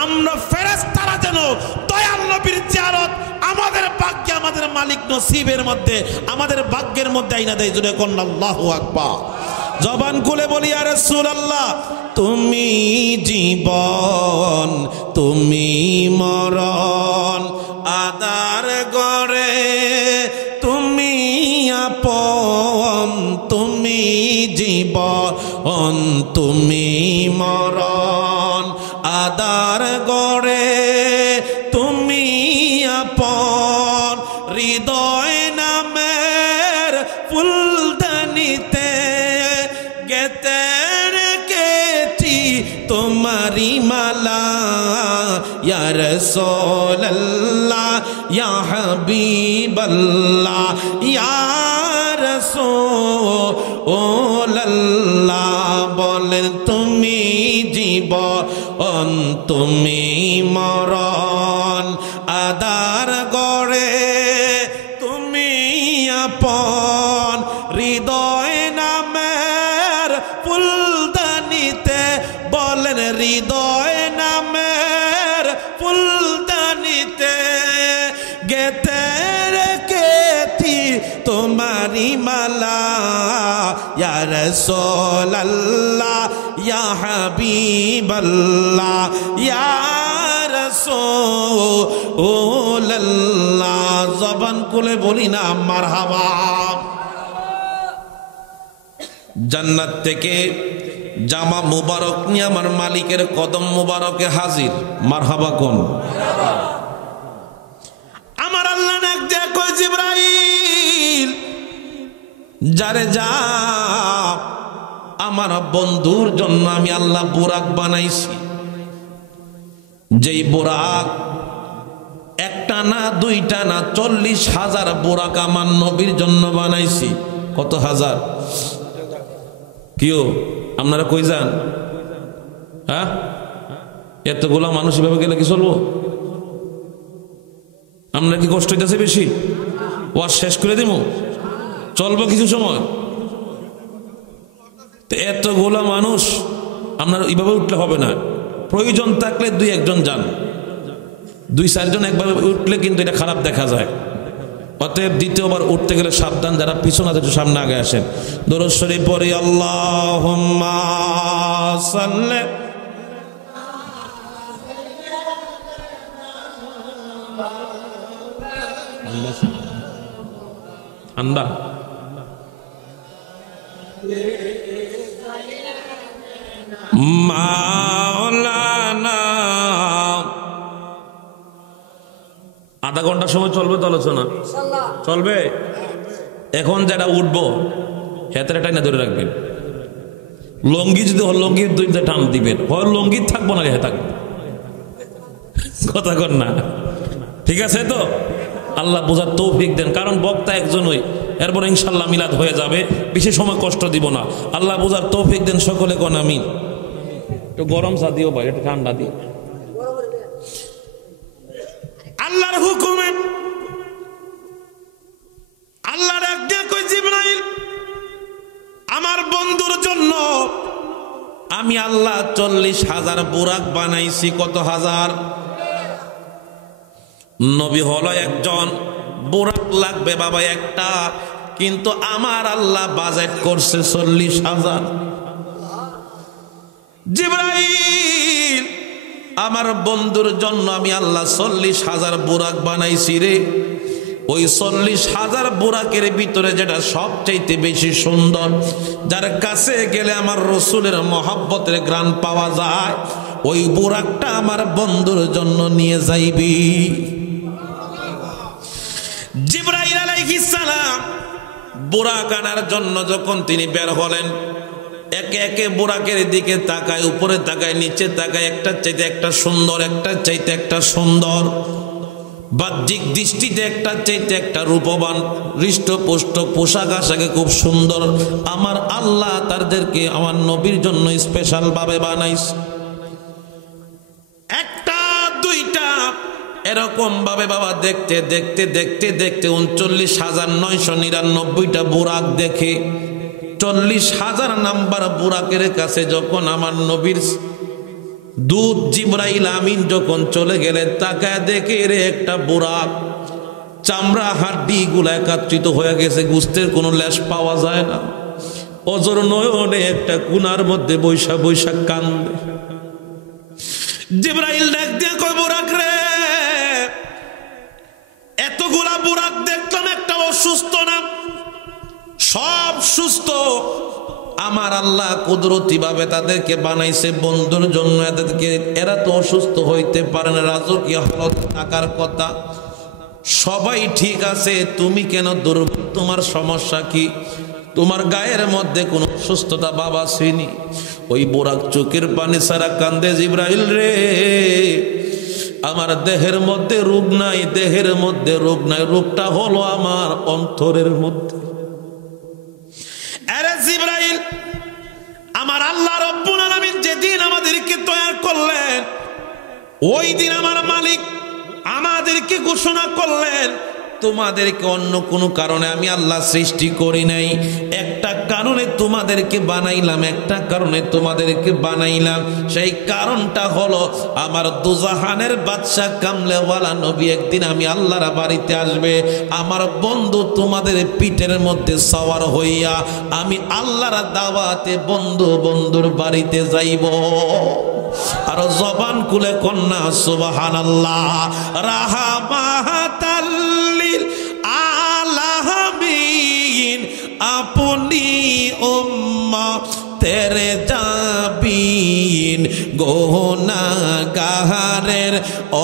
আমরা ফেরেশতারা যেন দয়াল নবীর জিয়ারত আমাদের ভাগ্যে, আমাদের মালিক নসিবের মধ্যে, আমাদের ভাগ্যের মধ্যে আইনা দেয়। জুড়ে কোন আল্লাহু আকবার। জবান খুলে বলি, ইয়া রাসূলুল্লাহ, তুমি জীবন, তুমি মরণ, আদার গড়ে তুমি আপন, তুমি জীবন, তুমি মরণ, আদার গড়ে তুমি আপন, হৃদয় নামের ফুলদানিতে গেতে রেখেছি তোমারি মালা, ইয়া রাসূলুল্লাহ, ইয়া হাবিবাল্লাহ, ইয়া রাসূলুল্লাহ। বলেন তুমি জীবন, তুমি মরণ, আদার গড়ে তুমি আপন, হৃদয় নামের ফুলদানিতে গেতে রেখেছি তোমারি মালা ইয়া রাসূলুল্লাহ ইয়া হাবিবাল্লাহ ইয়া রাসূলুল্লাহ। জবান খুলে বলি না মারহাবা। জান্নাত থেকে জামা মুবারক নিয়ে আমার মালিকের কদম মুবারকে হাজির, মারহাবা কোন? আমার আল্লাহ নাক দিয়ে কই জিবরাইল যারে যা, আমার বন্ধুর জন্য আমি আল্লাহ বুরাক বানাইছি। যেই বুরাক একটা না দুইটা না 40,000 বুরাক আমার নবীর জন্য বানাইছি। কত হাজার? কিও আপনারা কই যান? হ্যাঁ, এতগুলা মানুষ এভাবে গেলে কি চলবো? আপনার কি কষ্ট হইতেছে বেশি? ওয়াজ শেষ করে দিব, চলবো কিছু সময়। এতগুলা মানুষ আপনার এইভাবে উঠলে হবে না। প্রয়োজন থাকলে 2-1 যান, 2-4 জন একভাবে উঠলে কিন্তু এটা খারাপ দেখা যায়। অতএব দ্বিতীয়বার উঠতে গেলে সাবধান, যারা পিছনে আছে একটু সামনে আগে আসেন। দরুদ শরীফ পড়ি, আল্লাহুম্মা সাল্লি আন্দা মাওলানা। আধা ঘন্টা সময় চলবে তো আলোচনা? চলবে। এখন যারা উঠবো হেতারে টাইনা ধরে রাখবেন। লঙ্গি যদি লঙ্গির 2টা টান দিবেন, হয় লঙ্গি থাকবো না রেহে থাকবো, কথা কর না? ঠিক আছে তো? আল্লাহ বোঝার তৌফিক দেন, কারণ বক্তা একজনই, এরপর ইনশাল্লাহ মিলাদ হয়ে যাবে, বেশি সময় কষ্ট দিব না। আল্লাহ বোঝার তৌফিক দেন, সকলে কোন আমিন। একটু গরম চা দিও ভাই, একটু ঠান্ডা দিও। আল্লাহর হুকুমে আল্লাহর আজ্ঞা কই জিবরাইল আমার বন্ধুর জন্য আমি আল্লাহ 40,000 বুরাক বানাইছি। কত হাজার? নবী হলো একজন, বুরাক লাগবে বাবা একটা, কিন্তু আমার আল্লাহ বাজেট করছে 40,000। জিবরাইল আমার বন্ধুর জন্য আমি আল্লাহ 40,000 বুরাক বানাইছি রে। ওই 40,000 বুরাকের ভিতরে যেটা সবচাইতে বেশি সুন্দর, যার কাছে গেলে আমার রসুলের মহব্বতের গ্রাণ পাওয়া যায়, ওই বুরাকটা আমার বন্ধুর জন্য নিয়ে যাইবি। জিবরাইল আলাইহিস সালাম বুরাক আনার জন্য যখন তিনি বের হলেন, একে একে বুরাকের দিকে তাকায়, উপরে তাকায়, নিচে তাকায়, একটা চাইতে একটা সুন্দর, একটা চাইতে একটা সুন্দর, বাহ্যিক দৃষ্টিতে একটা চাইতে একটা রূপবান, হৃষ্টপুষ্ট, পোশাক আশাকে খুব সুন্দর। আমার আল্লাহ তাদেরকে আমার নবীর জন্য স্পেশাল ভাবে বানাইছে। একটা দুইটা এরকম ভাবে বাবা দেখতে দেখতে দেখতে দেখতে 39,999টা বুরাক দেখে 40,000 নাম্বার বুরাকের কাছে যখন আমার নবীর দূত জিবরাইল আমিন যখন চলে গেলেন, তাকায় দেখে রে একটা বুরাক, চামড়া হাড্ডি গুলা একত্রিত হয়ে গেছে, গোস্তের কোনো লেশ পাওয়া যায় না। অজর নয়নে একটা কুনার মধ্যে বৈশা বৈশা কান্দে। জিবরাইল ডাক দিয়ে কয়, বুরাক রে, এতগুলা বুরাক দেখলাম, একটা অসুস্থ না? সব সুস্থ। আমার আল্লাহ কুদরতি ভাবে তাদেরকে বানাইছে বন্ধুর জন্য, এদেরকে, এরা তো অসুস্থ হইতে পারে না, রাজকীয় হালত থাকার কথা। সবাই ঠিক আছে, তুমি কেন দুর্বল? তোমার সমস্যা কি? তোমার গায়ের মধ্যে কোনো অসুস্থতা বাবা শ্রেণী? ওই বুরাক চোখের পানি সারা কান্দে, জিবরাইল রে, আমার দেহের মধ্যে রোগ নাই, দেহের মধ্যে রোগ নাই, রোগটা হলো আমার অন্তরের মধ্যে। আরে জিবরাইল, আমার আল্লাহ রব্বুল আলামিন যেদিন আমাদেরকে তৈরি করলেন, ওই দিন আমার মালিক আমাদেরকে ঘোষণা করলেন, তোমাদেরকে অন্য কোনো কারণে আমি আল্লাহ সৃষ্টি করি নাই। একটা কারণে তোমাদেরকে বানাইলাম, একটা কারণে তোমাদেরকে বানাইলাম। সেই কারণটা হলো আমার দুজাহানের বাদশা কামলেওয়ালা নবী একদিন আমি আল্লাহর বাড়িতে আসবে। আমার বন্ধু তোমাদের পিঠের মধ্যে সওয়ার হইয়া আমি আল্লাহর দাওয়াতে বন্ধুর বাড়িতে যাইব। আর জবান খুলে কন্যা সুবহানাল্লাহ। রাহমাতাল লিল আলামিন আপনি উম্মতের জাবিন, গুনাহগারের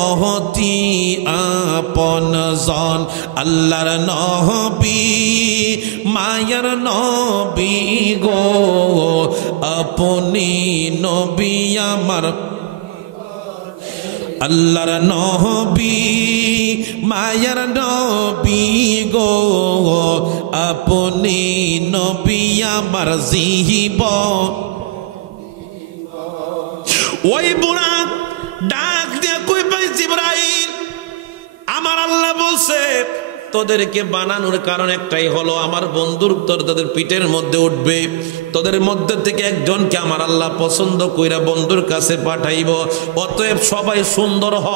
অতি আপন জন আল্লাহর নবী মায়ার নবী গো, আপনি নবী আমার আল্লাহর নবী মায়ার নবী গো, আপনি নবী আমার জীবন। ওই বুড়া ডাক দিয়ে কই পাই জিবরাইল, আমার আল্লাহ বলছে তোদেরকে বানানোর কারণ একটাই হলো আমার বন্ধুর তোদের পিঠের মধ্যে উঠবে, তোদের মধ্যে থেকে একজনকে আমার আল্লাহ পছন্দ কইরা বন্ধুর কাছে পাঠাইব। অতএব সবাই সুন্দর হ,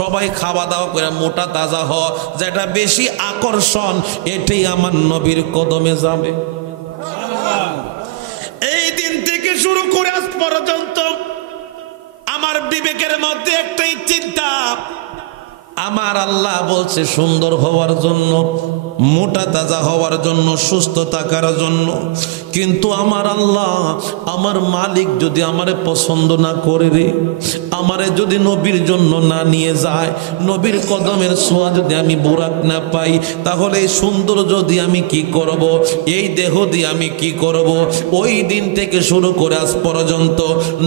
সবাই খাওয়া দাওয়া করে মোটা তাজা হ, যেটা বেশি আকর্ষণ এটাই আমার নবীর কদমে যাবে। এই দিন থেকে শুরু করে আজ পর্যন্ত আমার বিবেকের মধ্যে একটাই চিন্তা, আমার আল্লাহ বলছে সুন্দর হওয়ার জন্য, মোটা তাজা হওয়ার জন্য, সুস্থ থাকার জন্য। কিন্তু আমার আল্লাহ আমার মালিক যদি আমারে পছন্দ না করে রে, আমারে যদি নবীর জন্য না নিয়ে যায়, নবীর কদমের ছোঁয়া যদি আমি বুরাক না পাই, তাহলে এই সুন্দর যদি আমি কি করব, এই দেহ দিয়ে আমি কি করব। ওই দিন থেকে শুরু করে আজ পর্যন্ত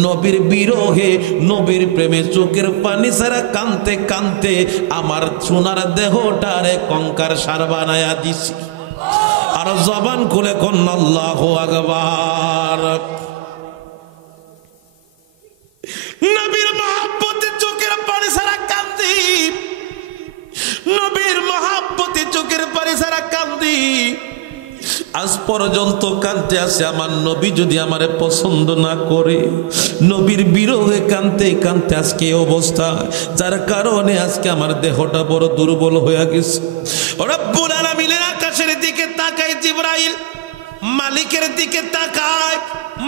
নবীর বিরহে, নবীর প্রেমে চোখের পানি ছাড়া কানতে কানতে আমার সোনার দেহটারে কঙ্কার সার বানায়া দিছি। আর জবান খুলে কোন আল্লাহু আকবার। নবীর মহব্বতে চোখের পানি ছাড়া কান্দি, নবীর মহব্বতে চোখের পানি ছাড়া কান্দি, আজ পর্যন্ত কাঁদতে আছে। আমার নবী যদি আমারে পছন্দ না করে, নবীর বিরহে কাঁদতে কাঁদতে আজকে অবস্থা, যার কারণে আজকে আমার দেহটা বড় দুর্বল হয়ে গেছে। রব্বুল আলামিনের আকাশের দিকে তাকায় জিবরাইল, মালিকের দিকে তাকায়,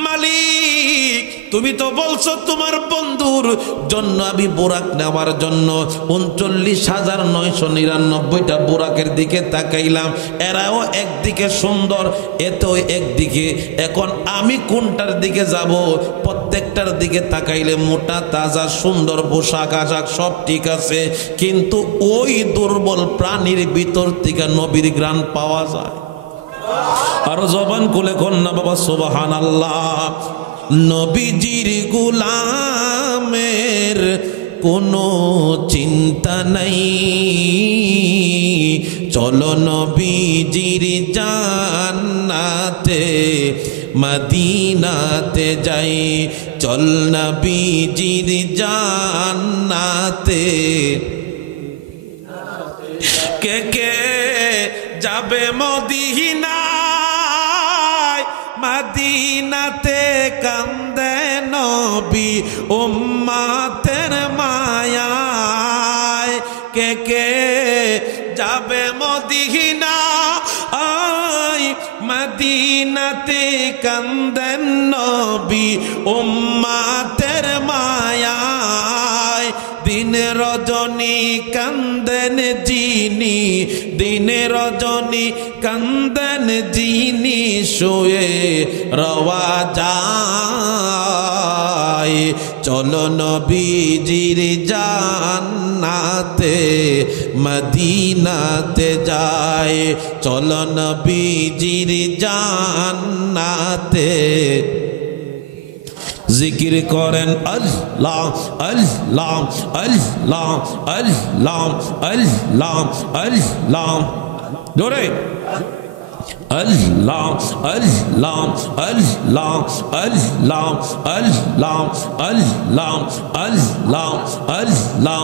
মালিক তুমি তো বলছো তোমার বন্ধুর জন্য আমি বোরাক নেওয়ার জন্য 39,999টা বোরাকের দিকে তাকাইলাম, এরাও একদিকে সুন্দর, এতেও একদিকে। এখন আমি কোনটার দিকে যাব? প্রত্যেকটার দিকে তাকাইলে মোটা তাজা সুন্দর পোশাক আশাক সব ঠিক আছে, কিন্তু ওই দুর্বল প্রাণীর ভিতর থেকে নবীর ঘ্রাণ পাওয়া যায়। আর জবান খুলে কন্যা বাবা সুবহানাল্লাহ। নবীজির গোলামের কোনো চিন্তা নাই, চলো নবীজির জান্নাতে মদিনাতে যাই, চল নবীজির জান্নাতে। কে কে যাবে মদিনায়, মদিনাতে কান্দে নবী উম্মতের মায়ায়। কে কে যাবে মদিনায়, মদিনাতে কান্দে নবী উম্মতের মায়ায়। দিন রজনী কান্দেন যিনি, দিন রজনী কান্দেন যিনি, শুয়ে রওয়া যায়। চলো নবীজির জান্নাতে মদিনাতে যায়, চলো নবীজির জান্নাতে। জিকির করেন আল্লাহ আল্লাহ আল্লাহ আল্লাহ আল্লাহ আল্লাহ, জোরে আল্লাহ আল্লাহ আল্লাহ আল্লাহ আল্লাহ আল্লাহ আল্লাহ আল্লাহ।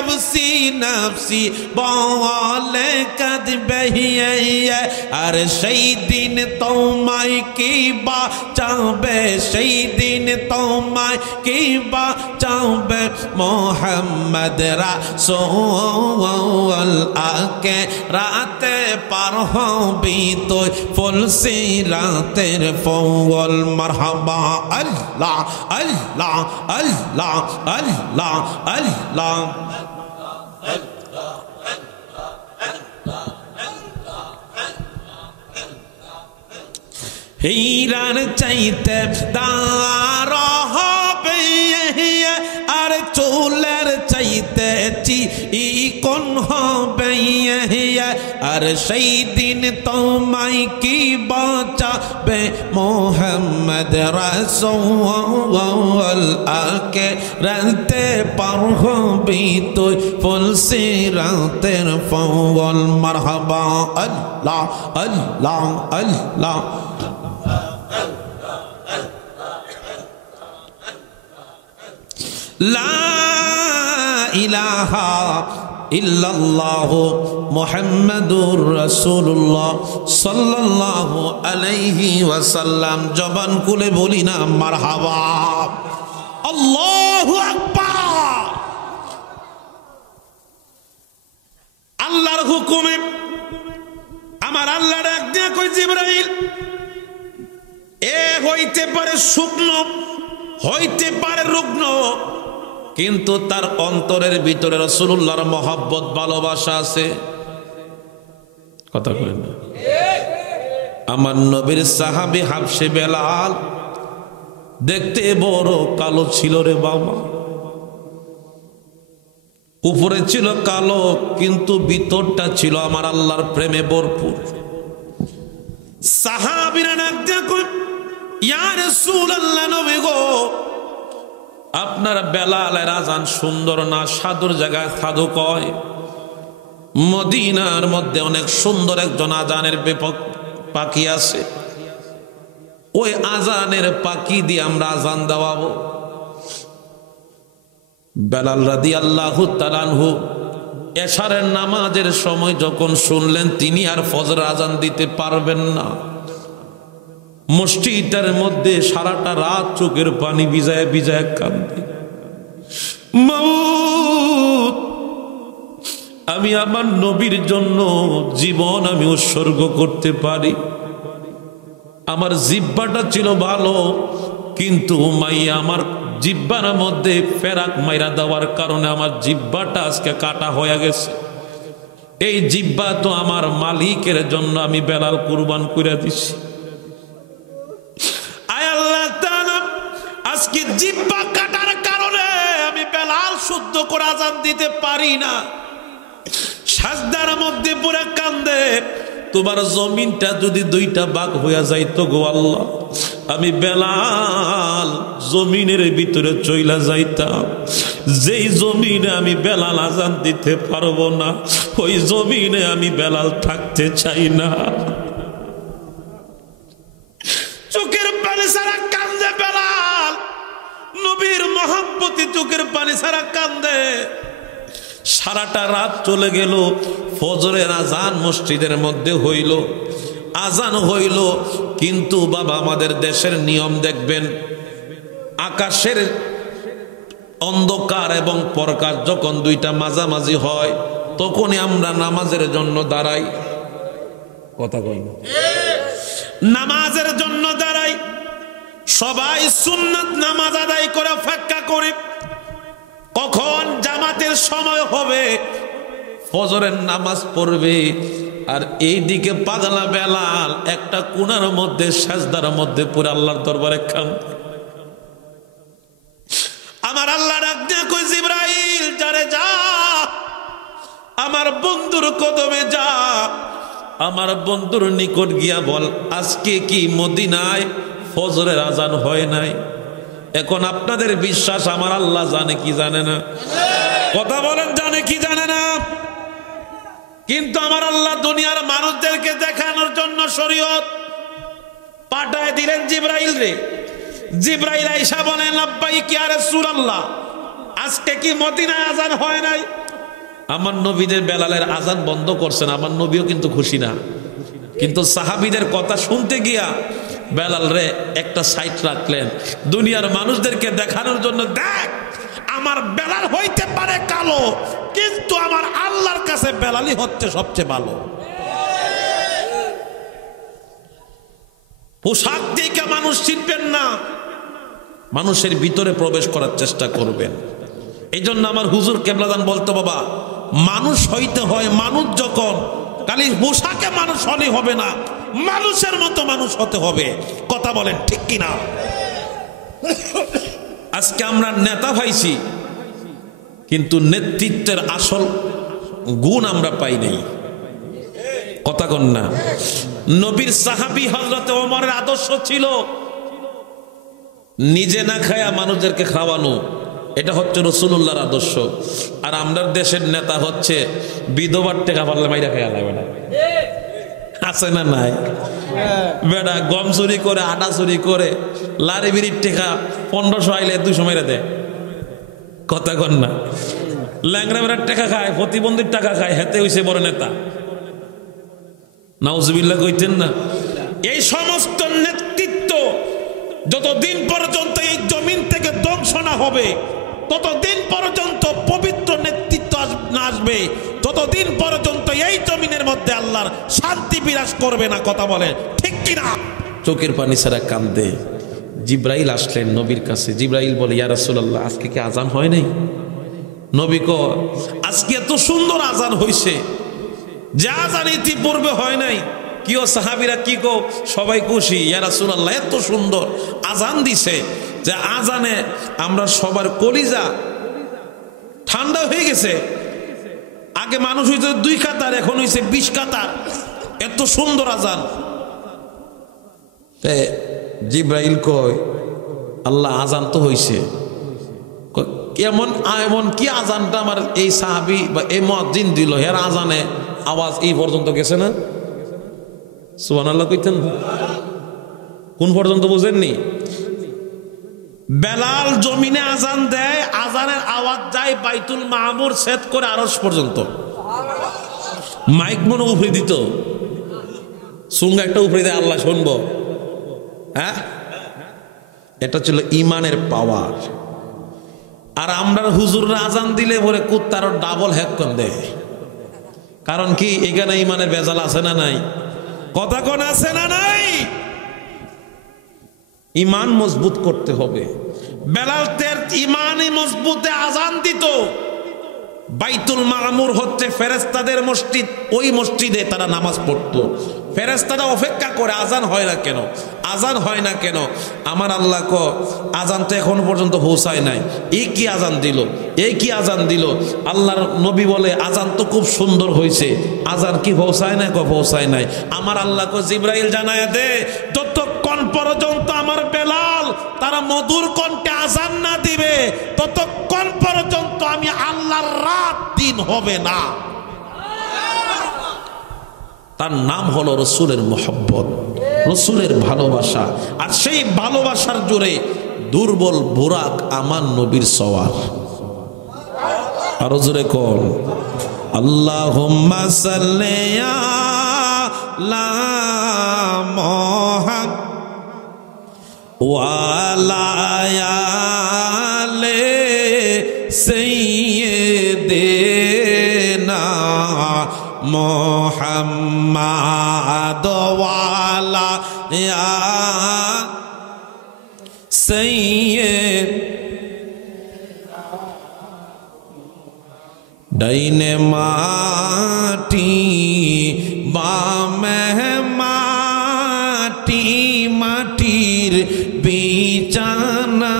নফসি নফসি বলে কাঁদবে আর সেই দিন তোমায় কি বাঁচাবে, সেই দিন তোমায় কি বাঁচাবে মোহাম্মদ রাসূল আকে রাতে পার হবি তুই ফুলসি রাতের ফল মারহাবা আল্লাহ আল্লাহ আল্লাহ আল্লাহ আল্লাহ হীরার চাইতে তার হবে আর চুলের চাইতে চিকন হবে আর সেই দিন তোমায় কি বাঁচাবে মোহাম্মদ রাসূল আকে রাতে পার হবি তুই ফুলসি রাতের ফল মারহাবা আল্লাহ আল্লাহ আল্লাহ লা ইলাহা ইল্লাল্লাহু মুহাম্মাদুর রাসূলুল্লাহ সাল্লাল্লাহু আলাইহি ওয়াসাল্লাম। জবান খুলে বলি না মারহাবা, আল্লাহু আকবার। আল্লাহর হুকুমে আমার আল্লাহ ডাক দিয়া কই জিবরাইল, এ হইতে পারে শুকনো, হইতে পারে রুগ্ন, কিন্তু তার অন্তরের ভিতরে রাসূলুল্লাহর মহব্বত ভালোবাসা আছে। কথা কই না? আমার নবীর সাহাবী হাবশে বেলাল দেখতে বড় কালো ছিল রে বাবা, উপরে ছিল কালো কিন্তু ভিতরটা ছিল আমার আল্লাহর প্রেমে ভরপুর। সাহাবীরা ডাক দিয়া কই, ইয়া রাসূলুল্লাহ, নবী গো, আপনার বেলালের আজান সুন্দর না সাধুর জায়গায় সাধু কয়? মদিনার মধ্যে অনেক সুন্দর একজন আজানের পাখি আছে, ওই আজানের পাখি দিয়ে আমরা আজান দেওয়াবো। বেলাল রাদিয়াল্লাহু তাআলা আনহু এশারের নামাজের সময় যখন শুনলেন তিনি আর ফজর আজান দিতে পারবেন না, মসজিদের মধ্যে সারাটা রাত চোখের পানি ভিজায় ভিজায় কাঁদে, মাউত, আমি আমার নবীর জন্য জীবন আমি উৎসর্গ করতে পারি। আমার জিহ্বাটা ছিল ভালো, কিন্তু মাইয়া আমার জিহ্বার মধ্যে ফেরাক মাইরা দেওয়ার কারণে আমার জিহ্বাটা আজকে কাটা হয়ে গেছে। এই জিহ্বা তো আমার মালিকের জন্য আমি বেলাল কুরবান করে দিছি। আজকে জিহ্বা কাটার কারণে আমি বেলাল শুদ্ধ করে আজান দিতে পারি না। সাজদার মধ্যে পুরা কান্দে, তোমার জমিনটা যদি দুইটা ভাগ হইয়া যাইতো গো আল্লাহ, আমি বেলাল জমিনের ভিতরে চইলা যাইতাম। যেই জমিনে আমি বেলাল আজান দিতে পারবো না, ওই জমিনে আমি বেলাল থাকতে চাই না। চোখের পানি ছাড়া কান্দে বেলাল, নবীর মহব্বতে চোখের পানি ছাড়া কান্দে। সারাটা রাত চলে গেল, ফজরের আজান মসজিদের মধ্যে হইল, আজান হইল, কিন্তু বাবা আমাদের দেশের নিয়ম দেখবেন, আকাশের অন্ধকার এবং প্রকাশ যখন দুইটা মাঝামাঝি হয় তখনই আমরা নামাজের জন্য দাঁড়াই। কথা কই না? নামাজের জন্য দাঁড়াই, সবাই সুন্নাত নামাজ আদায় করে অপেক্ষা করে কখন জামাতের সময় হবে, ফজরের নামাজ পড়বে। আর এইদিকে পাগলা বেলাল একটা কোণার মধ্যে সাজদার মধ্যে পুরো আল্লাহর দরবারে কাঁদে। আমার আল্লাহ ডাক দিয়ে কই, জিবরাইল, যারে যা, আমার বন্ধুর কদমে যা, আমার বন্ধুর নিকট গিয়া বল আজকে কি মদিনায় ফজরের আজান হয় নাই? এখন আপনাদের বিশ্বাস আমার আল্লাহ জানে কি জানে না? কথা বলেন, জানে কি জানে না? কিন্তু আমার আল্লাহ দুনিয়ার মানুষদেরকে দেখানোর জন্য শরীয়ত পাঠায় দিলেন জিবরাইল রে। জিবরাইল আয়েশা বলেন, লাব্বাইক ইয়া রাসূলুল্লাহ, আজকে কি মদিনায় আজান হয় নাই? আমার নবীদের বেলালের আজান বন্ধ করছেন, আমার নবীও কিন্তু খুশি না। কিন্তু সাহাবীদের কথা শুনতে গিয়া বেলাল রে একটা সাইড রাখলেন, দুনিয়ার মানুষদেরকে দেখানোর জন্য, দেখ আমার বেলাল হইতে পারে কালো, কিন্তু আমার আল্লাহর কাছে বেলালই হচ্ছে সবচেয়ে ভালো। পোশাক দেখে মানুষ চিনবেন না, মানুষের ভিতরে প্রবেশ করার চেষ্টা করবেন। এই জন্য আমার হুজুর কেবলাদান বলতো, বাবা মানুষ হইতে হয় মানুষ যখন, খালি পোশাকে মানুষ হলে হবে না, মানুষের মতো মানুষ হতে হবে। কথা বলেন ঠিক কিনা? আজকে আমরা নেতা পাইছি, কিন্তু নেতৃত্বের আসল গুণ আমরা পাই নাই। কথা কন না? নবীর সাহাবী হযরত ওমরের আদর্শ ছিল নিজে না খায়া মানুষদেরকে খাওয়ানো, এটা হচ্ছে রাসূলুল্লাহর আদর্শ। আর আমাদের দেশের নেতা হচ্ছে বিধবার টাকা পারলে মাইরা খায়া লাগবে না, আছে না নাই? বেটা গম চুরি করে, আটা চুরি করে, লারি বিড়ির টাকা 1500 আইলে 200 মাইরা দেয়। কথা কন না? ল্যাংরা বেড়ার টাকা খায়, প্রতিবন্ধীর টাকা খায়, হেতে হইছে বড় নেতা। নাউজুবিল্লাহ কইতেন না? এই সমস্ত নেতৃত্ব যতদিন পর্যন্ত এই জমিন থেকে ধ্বংস না হবে, ততদিন পর্যন্ত পবিত্র নেতৃত্ব না আসবে, ততদিন পর্যন্ত এই জমিনের মধ্যে আল্লাহর শান্তি বিরাজ করবে না। কথা বলে ঠিক কিনা? চোখের পানি ছাড়া কান্দে। জিব্রাইল আসলেন নবীর কাছে। জিব্রাইল বলে, ইয়া রাসূলুল্লাহ, আজকে কি আজান হয় নাই? নবী কয়, আজকে এত সুন্দর আজান হইছে, যে আজান ইতিপূর্বে হয় নাই। কি ও সাহাবীরা কি কো? সবাই খুশি। ইয়া রাসূলুল্লাহ, এত সুন্দর আজান দিছে যে আজানে আমরা সবার কলিজা ঠান্ডা হয়ে গেছে। আগে মানুষ হইতো 2 কাতার, এখন হইছে 20 কাতার, এত সুন্দর আজান। জিব্রাইল কয়, আল্লাহ আজান তো হইছে, এমন এমন কি আজানটা আমার এই সাহাবী বা এই মুয়াজ্জিন দিল, এর আজানে আওয়াজ এই পর্যন্ত গেছে না? সুবহানাল্লাহ কইতেন? কোন পর্যন্ত বুঝেননি? বেলাল জমিনে আজান দেয়, আজানের আওয়াজ যায় বাইতুল মামুর সেট করে আরশ পর্যন্ত। মাইক মনে উপরে দিত, সুঙ্গা একটা উপরে দেয়, আল্লাহ শুনবো। হ্যাঁ, এটা ছিল ইমানের পাওয়ার। আর আমরা হুজুররা আজান দিলে পরে কুত্তার ডাবল হ্যাক করে দেয়। কারণ কি? এখানে ইমানের ভেজাল আছে না নাই? কথা কোন আছে না নাই? ইমান মজবুত করতে হবে। বেলাল তের ইমানই মজবুতে আজান দিত। বাইতুল মামুর হচ্ছে ফেরেশতাদের মসজিদ, ওই মসজিদে তারা নামাজ পড়তো। ফেরেশতারা অপেক্ষা করে আজান হয় না কেন, আজান হয় না কেন। আমার আল্লাহ ক আজান তো এখনো পর্যন্ত পৌঁছায় নাই, এই কি আজান দিল, এই কি আজান দিল। আল্লাহর নবী বলে, আজান তো খুব সুন্দর হয়েছে, আজান কি পৌঁছায় নাই? পৌঁছায় নাই। আমার আল্লাহ ক জিব্রাইল জানায় দে, যতক্ষণ পর্যন্ত আমার বেলাল তারা মধুর কণ্ঠে আজান না দিবে, ততক্ষণ পর্যন্ত আমি আল্লাহর রাত দিন হবে না। তার নাম হলো রসুলের মোহব্বত, রসুলের ভালোবাসা। আর সেই ভালোবাসার জোরে দুর্বল বুরাক আমার নবীর সওয়ার। আরো জোরে কোন আল্লাহুম্মা সাল্লি আলা মুহাম্মাদ ওয়া আলা আলি সাইয়্যিদিনা মুহাম্মাদ ওয়া আলা সাইয়্যিদ। ডাইনে মাটি বামে মাটি, মাটির বিছানা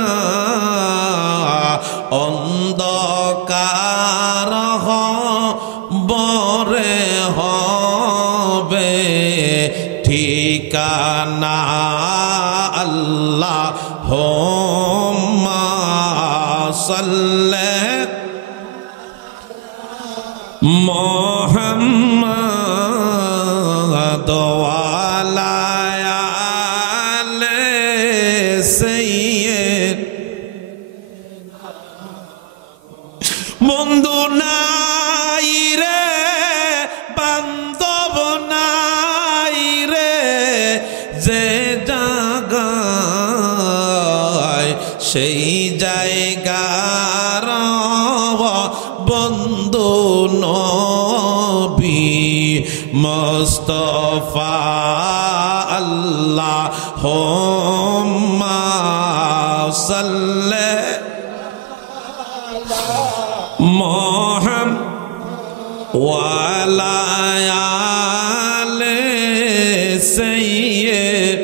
অন্ধকার বরে হবে ঠিকানা। আল্লাহুম্মা সাল্লি মুহাম্মাদ ওয়া আলা আলি সাইয়্যিদিনা। বন্ধু নাই নবী মুস্তাফা আল্লাহুম্মা সাল্লি মুহাম্মাদ ওয়া আলা আলি সাইয়্যিদ।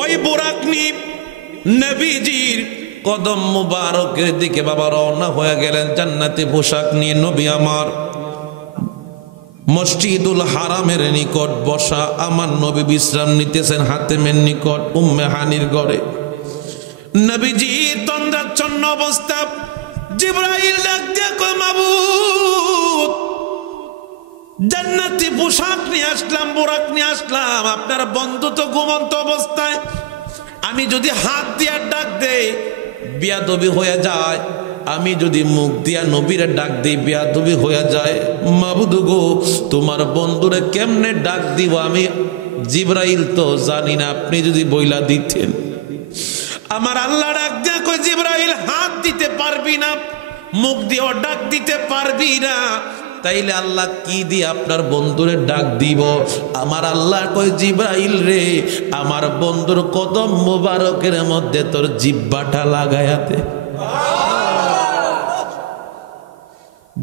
ওই বুরাক নিয়ে নবীজির কদম মুবারকের দিকে বাবা রওনা হয়ে গেলেন জান্নাতি পোশাক নিয়ে। নবী আমার মসজিদুল হারামের নিকট বসা, আমার নবী বিশ্রাম নিতেছেন হাতেমের নিকট উম্মে হানির ঘরে। নবীজি তন্দ্রাচ্ছন্ন অবস্থা। জিবরাইল ডাক দিয়ে কয় মাবুদ, জান্নাতি পোশাক নিয়ে আসলাম, বুরাক নিয়ে আসলাম, আপনার বন্ধু তো ঘুমন্ত অবস্থায়, আমি যদি হাত দিয়া ডাক দেই বেয়াদবি হয়ে যায়, আমি যদি মুখ দিয়া নবীরে ডাক দিই বেয়াদবি হয়ে যায়। মাবুদ গো, তোমার বন্ধুরে কেমনে ডাক দিব আমি জিবরাইল তো জানি না, আপনি যদি বইলা দিতেন। আমার আল্লাহ ডাক দিয়া কই জিবরাইল হাত দিতে পারবি না, মুখ দিয়ে ডাক দিতে পারবি না, তাইলে আল্লাহ কি দিয়ে আপনার বন্ধুরে ডাক দিব? আমার আল্লাহ কই জিবরাইল রে, আমার বন্ধুর কদম মুবারকের মধ্যে তোর জিহ্বাটা লাগায়াতে।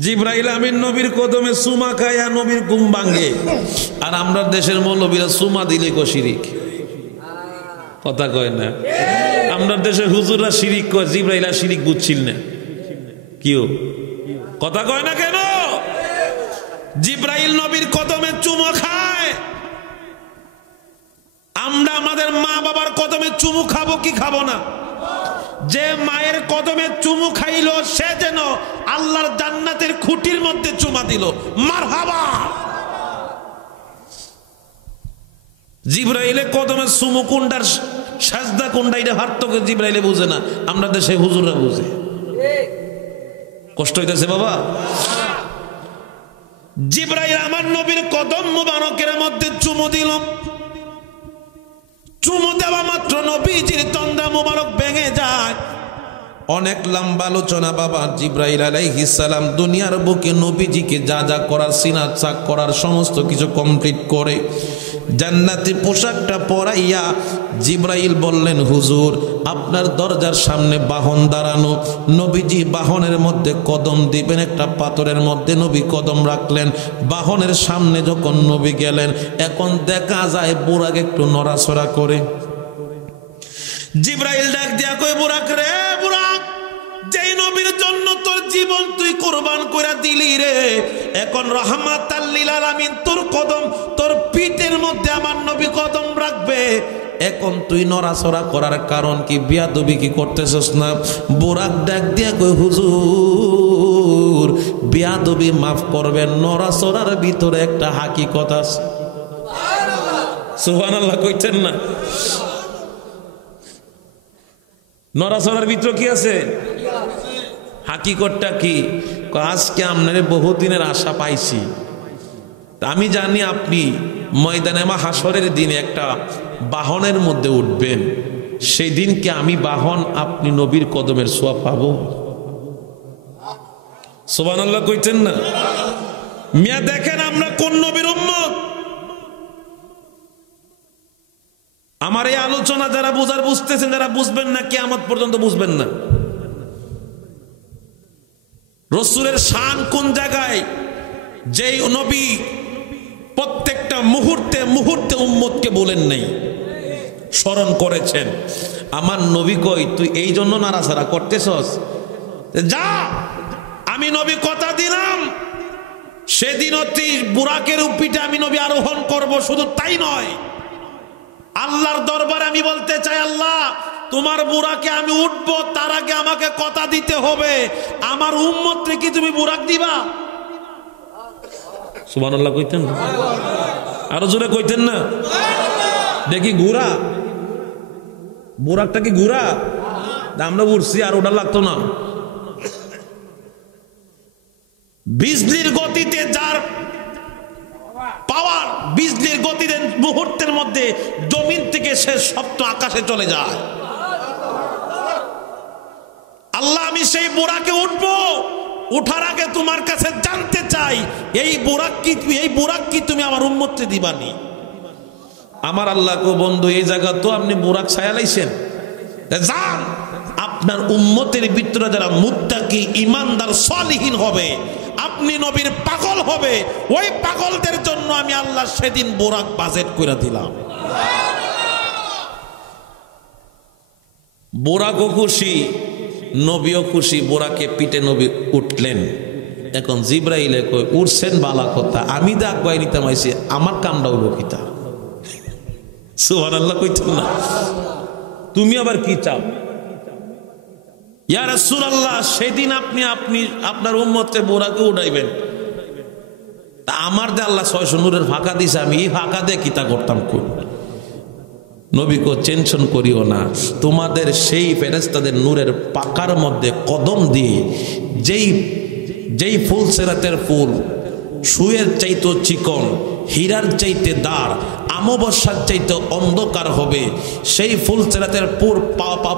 জিবরাইল আমিন নবীর কদমে চুমা খায়া নবীর ঘুম ভাঙে। আর আমরা দেশের মৌলবীরা চুমা দিলে কো শিরিক, কথা কয় না। আমরা দেশে হুজুররা শিরিক কয়, জিবরাইল শিরিক বুঝছিল না। কিও কথা কয় না কেন? জিবরাইল নবীর কদমে চুমো খায়, আমরা আমাদের মা বাবার কদমে চুমু খাবো কি খাবো না? যে মায়ের কদমে চুমু খাইলো সে যেন আল্লাহর জান্নাতের খুঁটির মধ্যে চুমা দিল। মারহাবা। জিবরাইলে কদমে চুমু কোনটার সাজদা কোনটা এটা পার্থক্য জিবরাইলে বুঝে না, আমরা দেশে হুজুররা বুঝে। কষ্ট হইতেছে বাবা। জিবরাইল আমার নবীর কদম মুবারকের মধ্যে চুমু দিল। চুমু দেওয়া মাত্র নবীজির তন্দা মুবারক ভেঙে যায়। অনেক লম্বা আলোচনা বাবা। জিবরাইল আলাইহিস সালাম দুনিয়ার বুকে নবীজিকে যা যা করার সিনা চাক করার সমস্ত কিছু কমপ্লিট করে জান্নাতি পোশাকটা পরাইয়া জিবরাইল বললেন, হুজুর আপনার দরজার সামনে বাহন দাঁড়ানো, নবীজি বাহনের মধ্যে কদম দিবেন, একটা পাথরের মধ্যে নবী কদম রাখলেন। বাহনের সামনে যখন নবী গেলেন, এখন দেখা যায় বুরাক একটু নড়াচড়া করে। জিবরাইল ডাক দিয়া কই, বুরাক রে বুরাক, যেই নবীর জন্য তোর জীবন তুই কুরবান করে দিলি রে, এখন রাহমাতাল লিল আলামিন তোর কদম, তোর পিঠের মধ্যে আমার নবী কদম রাখবে, এখন তুই নড়াচড়া করার কারণ কি? বিয়াদবি কি করতেছস না? বুরাক ডাক দিয়া কই, হুজুর বিয়াদবি মাফ করবেন, নড়াচড়ার ভিতরে একটা হাকিকত আছে। সুবহানাল্লাহ কইতেন না? নড়াচড়ার ভিতরে কি আছে? হাকিকতটা কি? আজকে আপনার বহুদিনের আশা পাইছি। আমি জানি আপনি ময়দানে হাসরের দিনে একটা বাহনের মধ্যে উঠবেন, সেই দিনকে আমি বাহন আপনি নবীর কদমের ছোঁয়া পাবো। সুবহানাল্লাহ কইতেন না? মিয়া দেখেন আমরা কোন নবীর উম্মত। আমার এই আলোচনা যারা বুঝার বুঝতেছেন, যারা বুঝবেন না কিয়ামত পর্যন্ত বুঝবেন না। রাসূলের শান কোন জায়গায়? যেই নবী প্রত্যেকটা মুহূর্তে মুহূর্তে উম্মতকে বলেন নাই, স্মরণ করেছেন। আমার নবী কই, তুই এই জন্য নাড়াচাড়া করতেছস? যা, আমি নবী কথা দিলাম সেদিন অতি বুরাকের উপিটা আমি নবী আরোহণ করব। শুধু তাই নয়, আল্লাহর দরবারে আমি বলতে চাই, আল্লাহ তোমার বুরাকে আমি উঠবো, তার আগে আমাকে কথা দিতে হবে, আমার উম্মতকে কি তুমি বুরাক দিবা? সুবহানাল্লাহ কইতেন না? আরো জোরে কইতেন না? দেখি ঘোড়া, বুরাকটা কি ঘোড়া? আমরা উঠছি আর ওটা লাগতো না। বিজলির গতিতে যার পাওয়ার, বিজলির গতিতে মুহূর্তের মধ্যে জমিন থেকে সে সপ্ত আকাশে চলে যায়। আল্লাহ আমি সেই বুরাকে উঠবো, উঠার আগে তোমার কাছে জানতে চাই এই বুরাক কি তুমি আমার উম্মতকে দিবানি? আমার আল্লাহ কো বন্ধু এই জায়গা তো আপনি বুরাক ছায়া লাইছেন, যান আপনার উম্মতের ভিতরে যারা মুত্তাকি ঈমানদার সালিহিন হবে, আপনি নবীর পাগল হবে, ওই পাগলদের জন্য আমি আল্লাহ সেদিন বুরাক বাজেট করে দিলাম। বুরাকও খুশি, নবীও খুশি, বুরাকে পিঠে নবী উঠলেন। এখন জিব্রাইলে কই উঠছেন বালা কথা, আমি দা আগুয়াই নিতাম আইছি, আমার কামটা হইব কিতা? সুবহানাল্লাহ কইতেন না? তুমি আবার কি চাও? ইয়া রাসূলুল্লাহ সেদিন আপনি আপনার উম্মতকে বুরাকে উঠাইবেন, তা আমার দে আল্লাহ 600 নূরের ফাঁকা দিছে, আমি এই ফাঁকা দিয়ে কিতা করতাম? কোন নবী কো টেনশন করিও না, তোমাদের সেই ফেরেশতাদের নূরের পাকার মধ্যে কদম দিয়ে যেই ফুল সেরাতের ফুল সুয়ের চাইতে চিকন, হীরার চাইতে দাঁড়, অমাবস্যার চাইতে অন্ধকার হবে, সেই ফুল সেরাতের পুর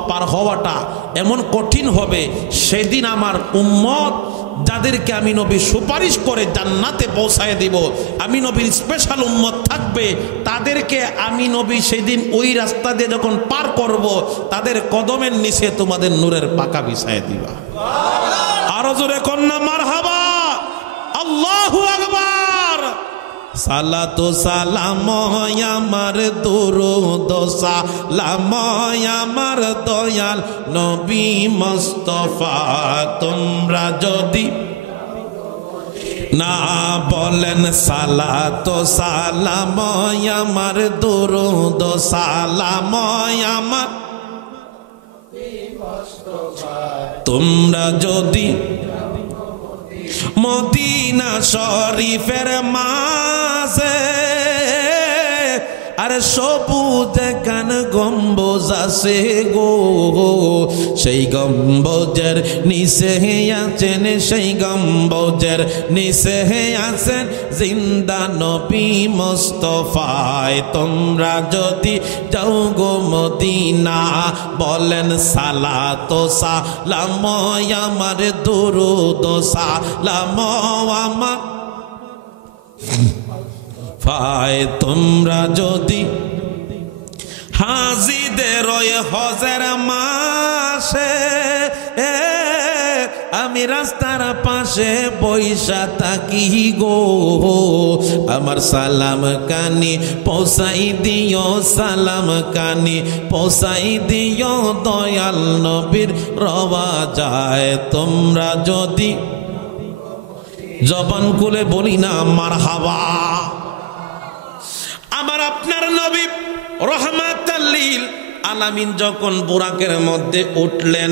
পার হওয়াটা এমন কঠিন হবে, সেদিন আমার উম্মত যাদেরকে আমি নবী সুপারিশ করে জান্নাতে পৌঁছায় দিব, আমি নবীর স্পেশাল উম্মত থাকবে, তাদেরকে আমি নবী সেদিন ওই রাস্তা দিয়ে যখন পার করব, তাদের কদমের নিচে তোমাদের নূরের পাকা বিছায় দিবা। আরো জোরে কন্যা মারহাবা, আল্লাহু আকবার। সালাতু সালাম আমার দুরুদ সালাম আমার দয়াল নবী মুস্তাফা, তোমরা যদি না বলেন সালাতু সালাম আমার দুরুদ সালাম আমার, তোমরা যদি মদিনা শরীফের মাঝে আর সবুজ গান গম্বুজ আছে গো, সেই গম্বুজের নিচে আছেন, সেই গম্বুজের নিচে আছেন জিন্দা নবী মুস্তাফায়, তোমরা যদি যাও গো মদিনা বলেন সালাতু সালাম আমার দুরুদ সালাম আমার ফায়, তোমরা যদি হাজিদের হজের মাসে আমি রাস্তার পাশে বৈশা থাকি গো, আমার সালাম কানি পৌঁছাই দিও, সালাম কানি পৌঁছাই দিও দয়াল নবীর রওয়া যায়, তোমরা যদি জবান খুলে বলি না মারহাবা। আমার আপনার নবী রহমাতাল লিল আলামিন যখন বুরাকের মধ্যে উঠলেন,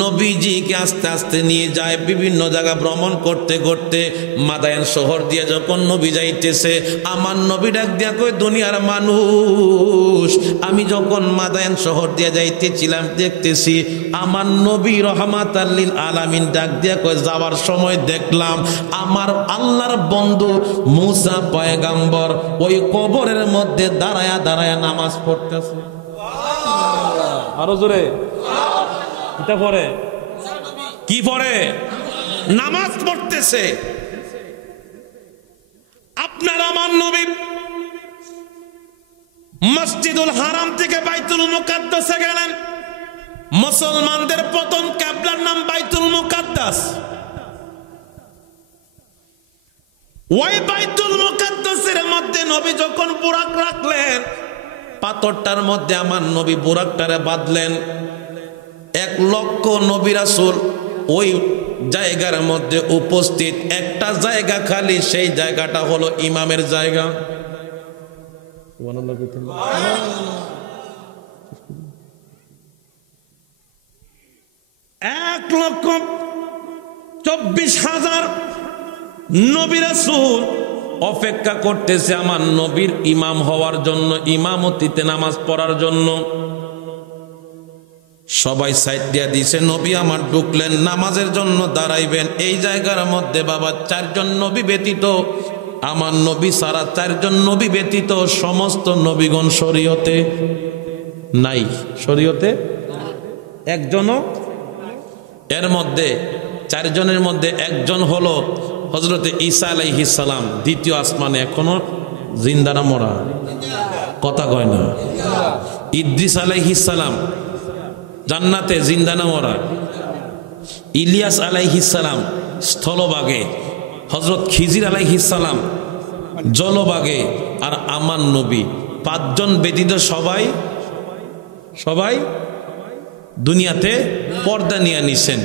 নবীজিকে আস্তে আস্তে নিয়ে যায় বিভিন্ন জায়গা ভ্রমণ করতে করতে, মাদায়েন শহর দিয়ে যখন নবী যাইতেছে, আমার নবী ডাক দিয়া কই দুনিয়ার মানুষ, আমি যখন মাদায়েন শহর দিয়ে যাইতেছিলাম দেখতেছি আমার নবী রহমাতাল লিল আলামিন ডাক দিয়া কই যাওয়ার সময় দেখলাম আমার আল্লাহর বন্ধু মুসা পয়গাম্বর ওই কবরের মধ্যে দাঁড়ায়া দাঁড়ায়া নামাজ পড়তেছে। আরো জোরে কিতা পড়ে? কি পড়ে? নামাজ পড়তেছে। আপনার আমার নবী মসজিদুল হারাম থেকে বাইতুল মুকাদ্দাসে গেলেন। মুসলমানদের প্রথম কিবলার নাম বাইতুল মুকাদ্দাস। ওই বাইতুল মুকাদ্দাসের মধ্যে নবী যখন বুরাক রাখলেন, পাথরটার মধ্যে আমার নবী বুরাকটারে বাঁধলেন। 1 লক্ষ নবী রাসূল ওই জায়গার মধ্যে উপস্থিত, একটা জায়গা খালি, সেই জায়গাটা হলো ইমামের জায়গা। 1,24,000 নবী রাসূল অপেক্ষা করতেছে আমার নবীর ইমাম হওয়ার জন্য, ইমামতিতে নামাজ পড়ার জন্য। সবাই সাইড দিয়া দিছে, নবী আমার ঢুকলেন, নামাজের জন্য দাঁড়াইবেন। এই জায়গার মধ্যে বাবা 4 জন নবী ব্যতীত, আমার নবী সারা 4 জন নবী ব্যতীত সমস্ত নবীগণ শরীয়তে নাই, শরীয়তে একজনও এর মধ্যে 4 জনের মধ্যে একজন হলো হযরতে ঈসা আলাইহিস সালাম, দ্বিতীয় আসমানে, এখনো জিন্দা না মরা? কথা কয় না। ইদ্রিস আলাইহিস সালাম জান্নাতে, জিন্দা না মরা? ইলিয়াস আলাইহিস সালাম স্থলভাগে, হযরত খিজির আলাইহিস সালাম জলভাগে, আর আমার নবী। 5 জন ব্যতীত সবাই দুনিয়াতে পর্দা নিয়ে নিছেন।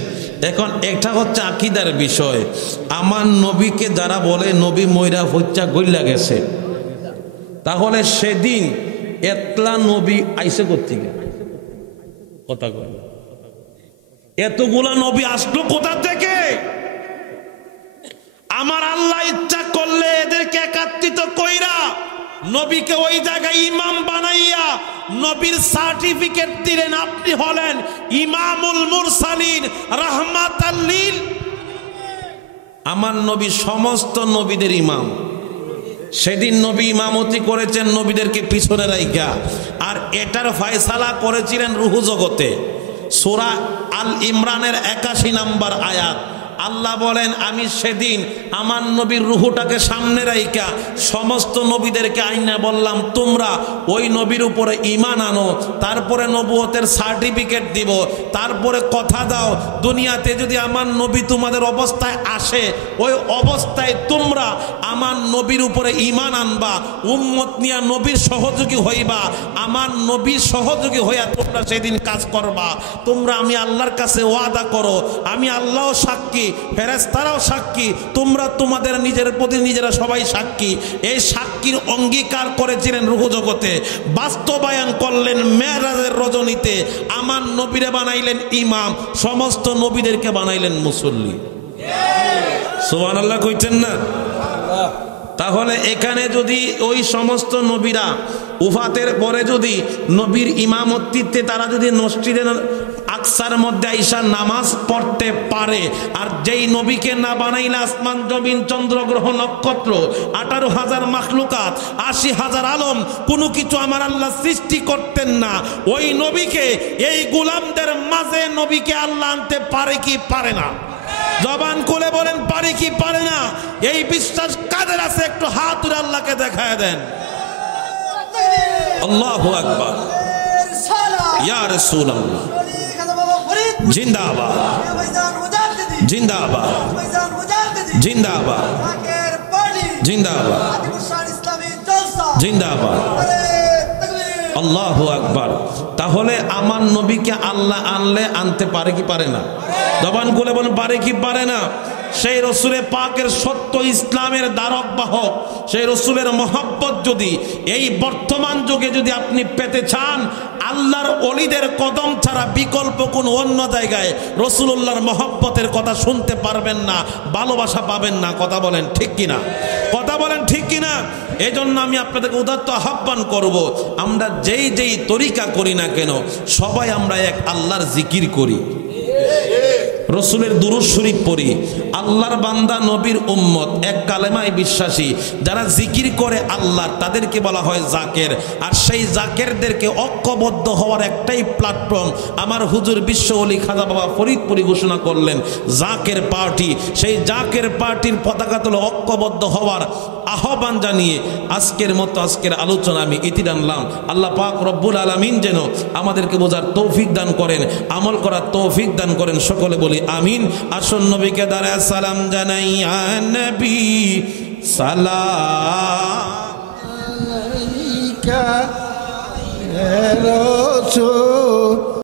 এখন এটা হচ্ছে আকীদার বিষয়। আমার নবীকে যারা বলে নবী ময়রা হত্যা গইলা গেছে, তাহলে সেদিন এতলা নবী আইসে কোত্থেকে? কথা কয়, এতগুলা নবী আসলো কোথা থেকে? আমার আল্লাহ ইচ্ছা করলে এদেরকে একত্রিত কইরা নবীকে ওই জায়গায় ইমাম বানাইয়া নবীর সার্টিফিকেট দিলেন, আপনি হলেন ইমামুল মুরসালিন রাহমাতাল লিল। আমার নবী সমস্ত নবীদের ইমাম। সেদিন নবী ইমামতি করেছেন নবীদেরকে পিছনে রাইখা, আর এটার ফয়সালা করেছিলেন রূহ জগতে। সূরা আল ইমরানের 81 নম্বর আয়াত, আল্লাহ বলেন আমি সেদিন আমার নবীর রূহটাকে সামনে রাইখা সমস্ত নবীদেরকে আইনা বললাম, তোমরা ওই নবীর উপরে ঈমান আনো, তারপরে নবুয়তের সার্টিফিকেট দিব, তারপরে কথা দাও দুনিয়াতে যদি আমার নবী তোমাদের অবস্থায় আসে, ওই অবস্থায় তোমরা আমার নবীর উপরে ঈমান আনবা, উম্মত নিয়া নবীর সহযোগী হইবা, আমার নবীর সহযোগী হইয়া তোমরা সেদিন কাজ করবা। তোমরা আমি আল্লাহর কাছে ওয়াদা করো, আমি আল্লাহও সাক্ষী, ফেরেশতারাও সাক্ষী, তোমরা তোমাদের নিজের প্রতি নিজেরা সবাই সাক্ষী। এই সাক্ষীর অঙ্গীকার করেছিলেন রূহ জগতে, বাস্তবায়ন করলেন মেরাজের রজনীতে। আমার নবীরে বানাইলেন ইমাম, সমস্ত নবীদেরকে বানাইলেন মুসল্লি। সুবহানাল্লাহ কইতেন না? তাহলে এখানে যদি ওই সমস্ত নবীরা উফাতের পরে যদি নবীর ইমামতিতে তারা যদি মসজিদে আকসার মধ্যে আইসা নামাজ পড়তে পারে, আর যেই নবীকে না বানাইলে আসমান জমিন চন্দ্র গ্রহ নক্ষত্র 18,000 মাখলুকাত 80,000 আলম কোনো কিছু আমার আল্লাহ সৃষ্টি করতেন না, ওই নবীকে এই গোলামদের মাঝে নবীকে আল্লাহ আনতে পারে কি পারে না? জবান খুলে বলেন পারে কি পারে না? এই বিশ্বাস কাদের আছে একটু হাত তুলে আল্লাহকে দেখায় দেন। আল্লাহু আকবার, ইয়া রাসূলুল্লাহ, জিন্দাবাদ জিন্দাবাদ জিন্দাবাদ জিন্দাবাদ জিন্দাবাদ, আল্লাহু আকবার। তাহলে আমার নবীকে আল্লাহ আনলে আনতে পারে কি পারে না? জবান খুলে বলেন পারে কি পারে না? সেই রসুলের পাকের সত্য ইসলামের দ্বারক বাহক, সেই রসুলের মহব্বত যদি এই বর্তমান যুগে যদি আপনি পেতে চান, আল্লাহর ওলিদের কদম ছাড়া বিকল্প কোন অন্য জায়গায় রসুলুল্লাহর মহব্বতের কথা শুনতে পারবেন না, ভালোবাসা পাবেন না। কথা বলেন ঠিক কিনা? কথা বলেন ঠিক কিনা? এই জন্য আমি আপনাদেরকে উদাত্ত আহ্বান করব, আমরা যেই যেই তরিকা করি না কেন, সবাই আমরা এক আল্লাহর জিকির করি, রসুলের দুরূদ শরীফ পড়ি, আল্লাহর বান্দা নবীর উম্মত, এক কালেমায় বিশ্বাসী, যারা জিকির করে আল্লাহর, তাদেরকে বলা হয় জাকের। আর সেই জাকেরদেরকে ঐক্যবদ্ধ হওয়ার একটাই প্ল্যাটফর্ম আমার হুজুর বিশ্ব ওলি খাজা বাবা ফরিদপুরি ঘোষণা করলেন, জাকের পার্টি। সেই জাকের পার্টির পতাকা তুলে ঐক্যবদ্ধ হওয়ার আহ্বান জানিয়ে আজকের মতো আজকের আলোচনা আমি ইতি টানলাম। আল্লাহ পাক রব্বুল আলামিন যেন আমাদেরকে বোঝার তৌফিক দান করেন, আমল করার তৌফিক দান করেন, সকলে বলি আমিন। আসুন নবীকে দাঁড়ায় সালাম জানাই, ইয়া নবী সালাম আলাইকা ইয়া রাসূল।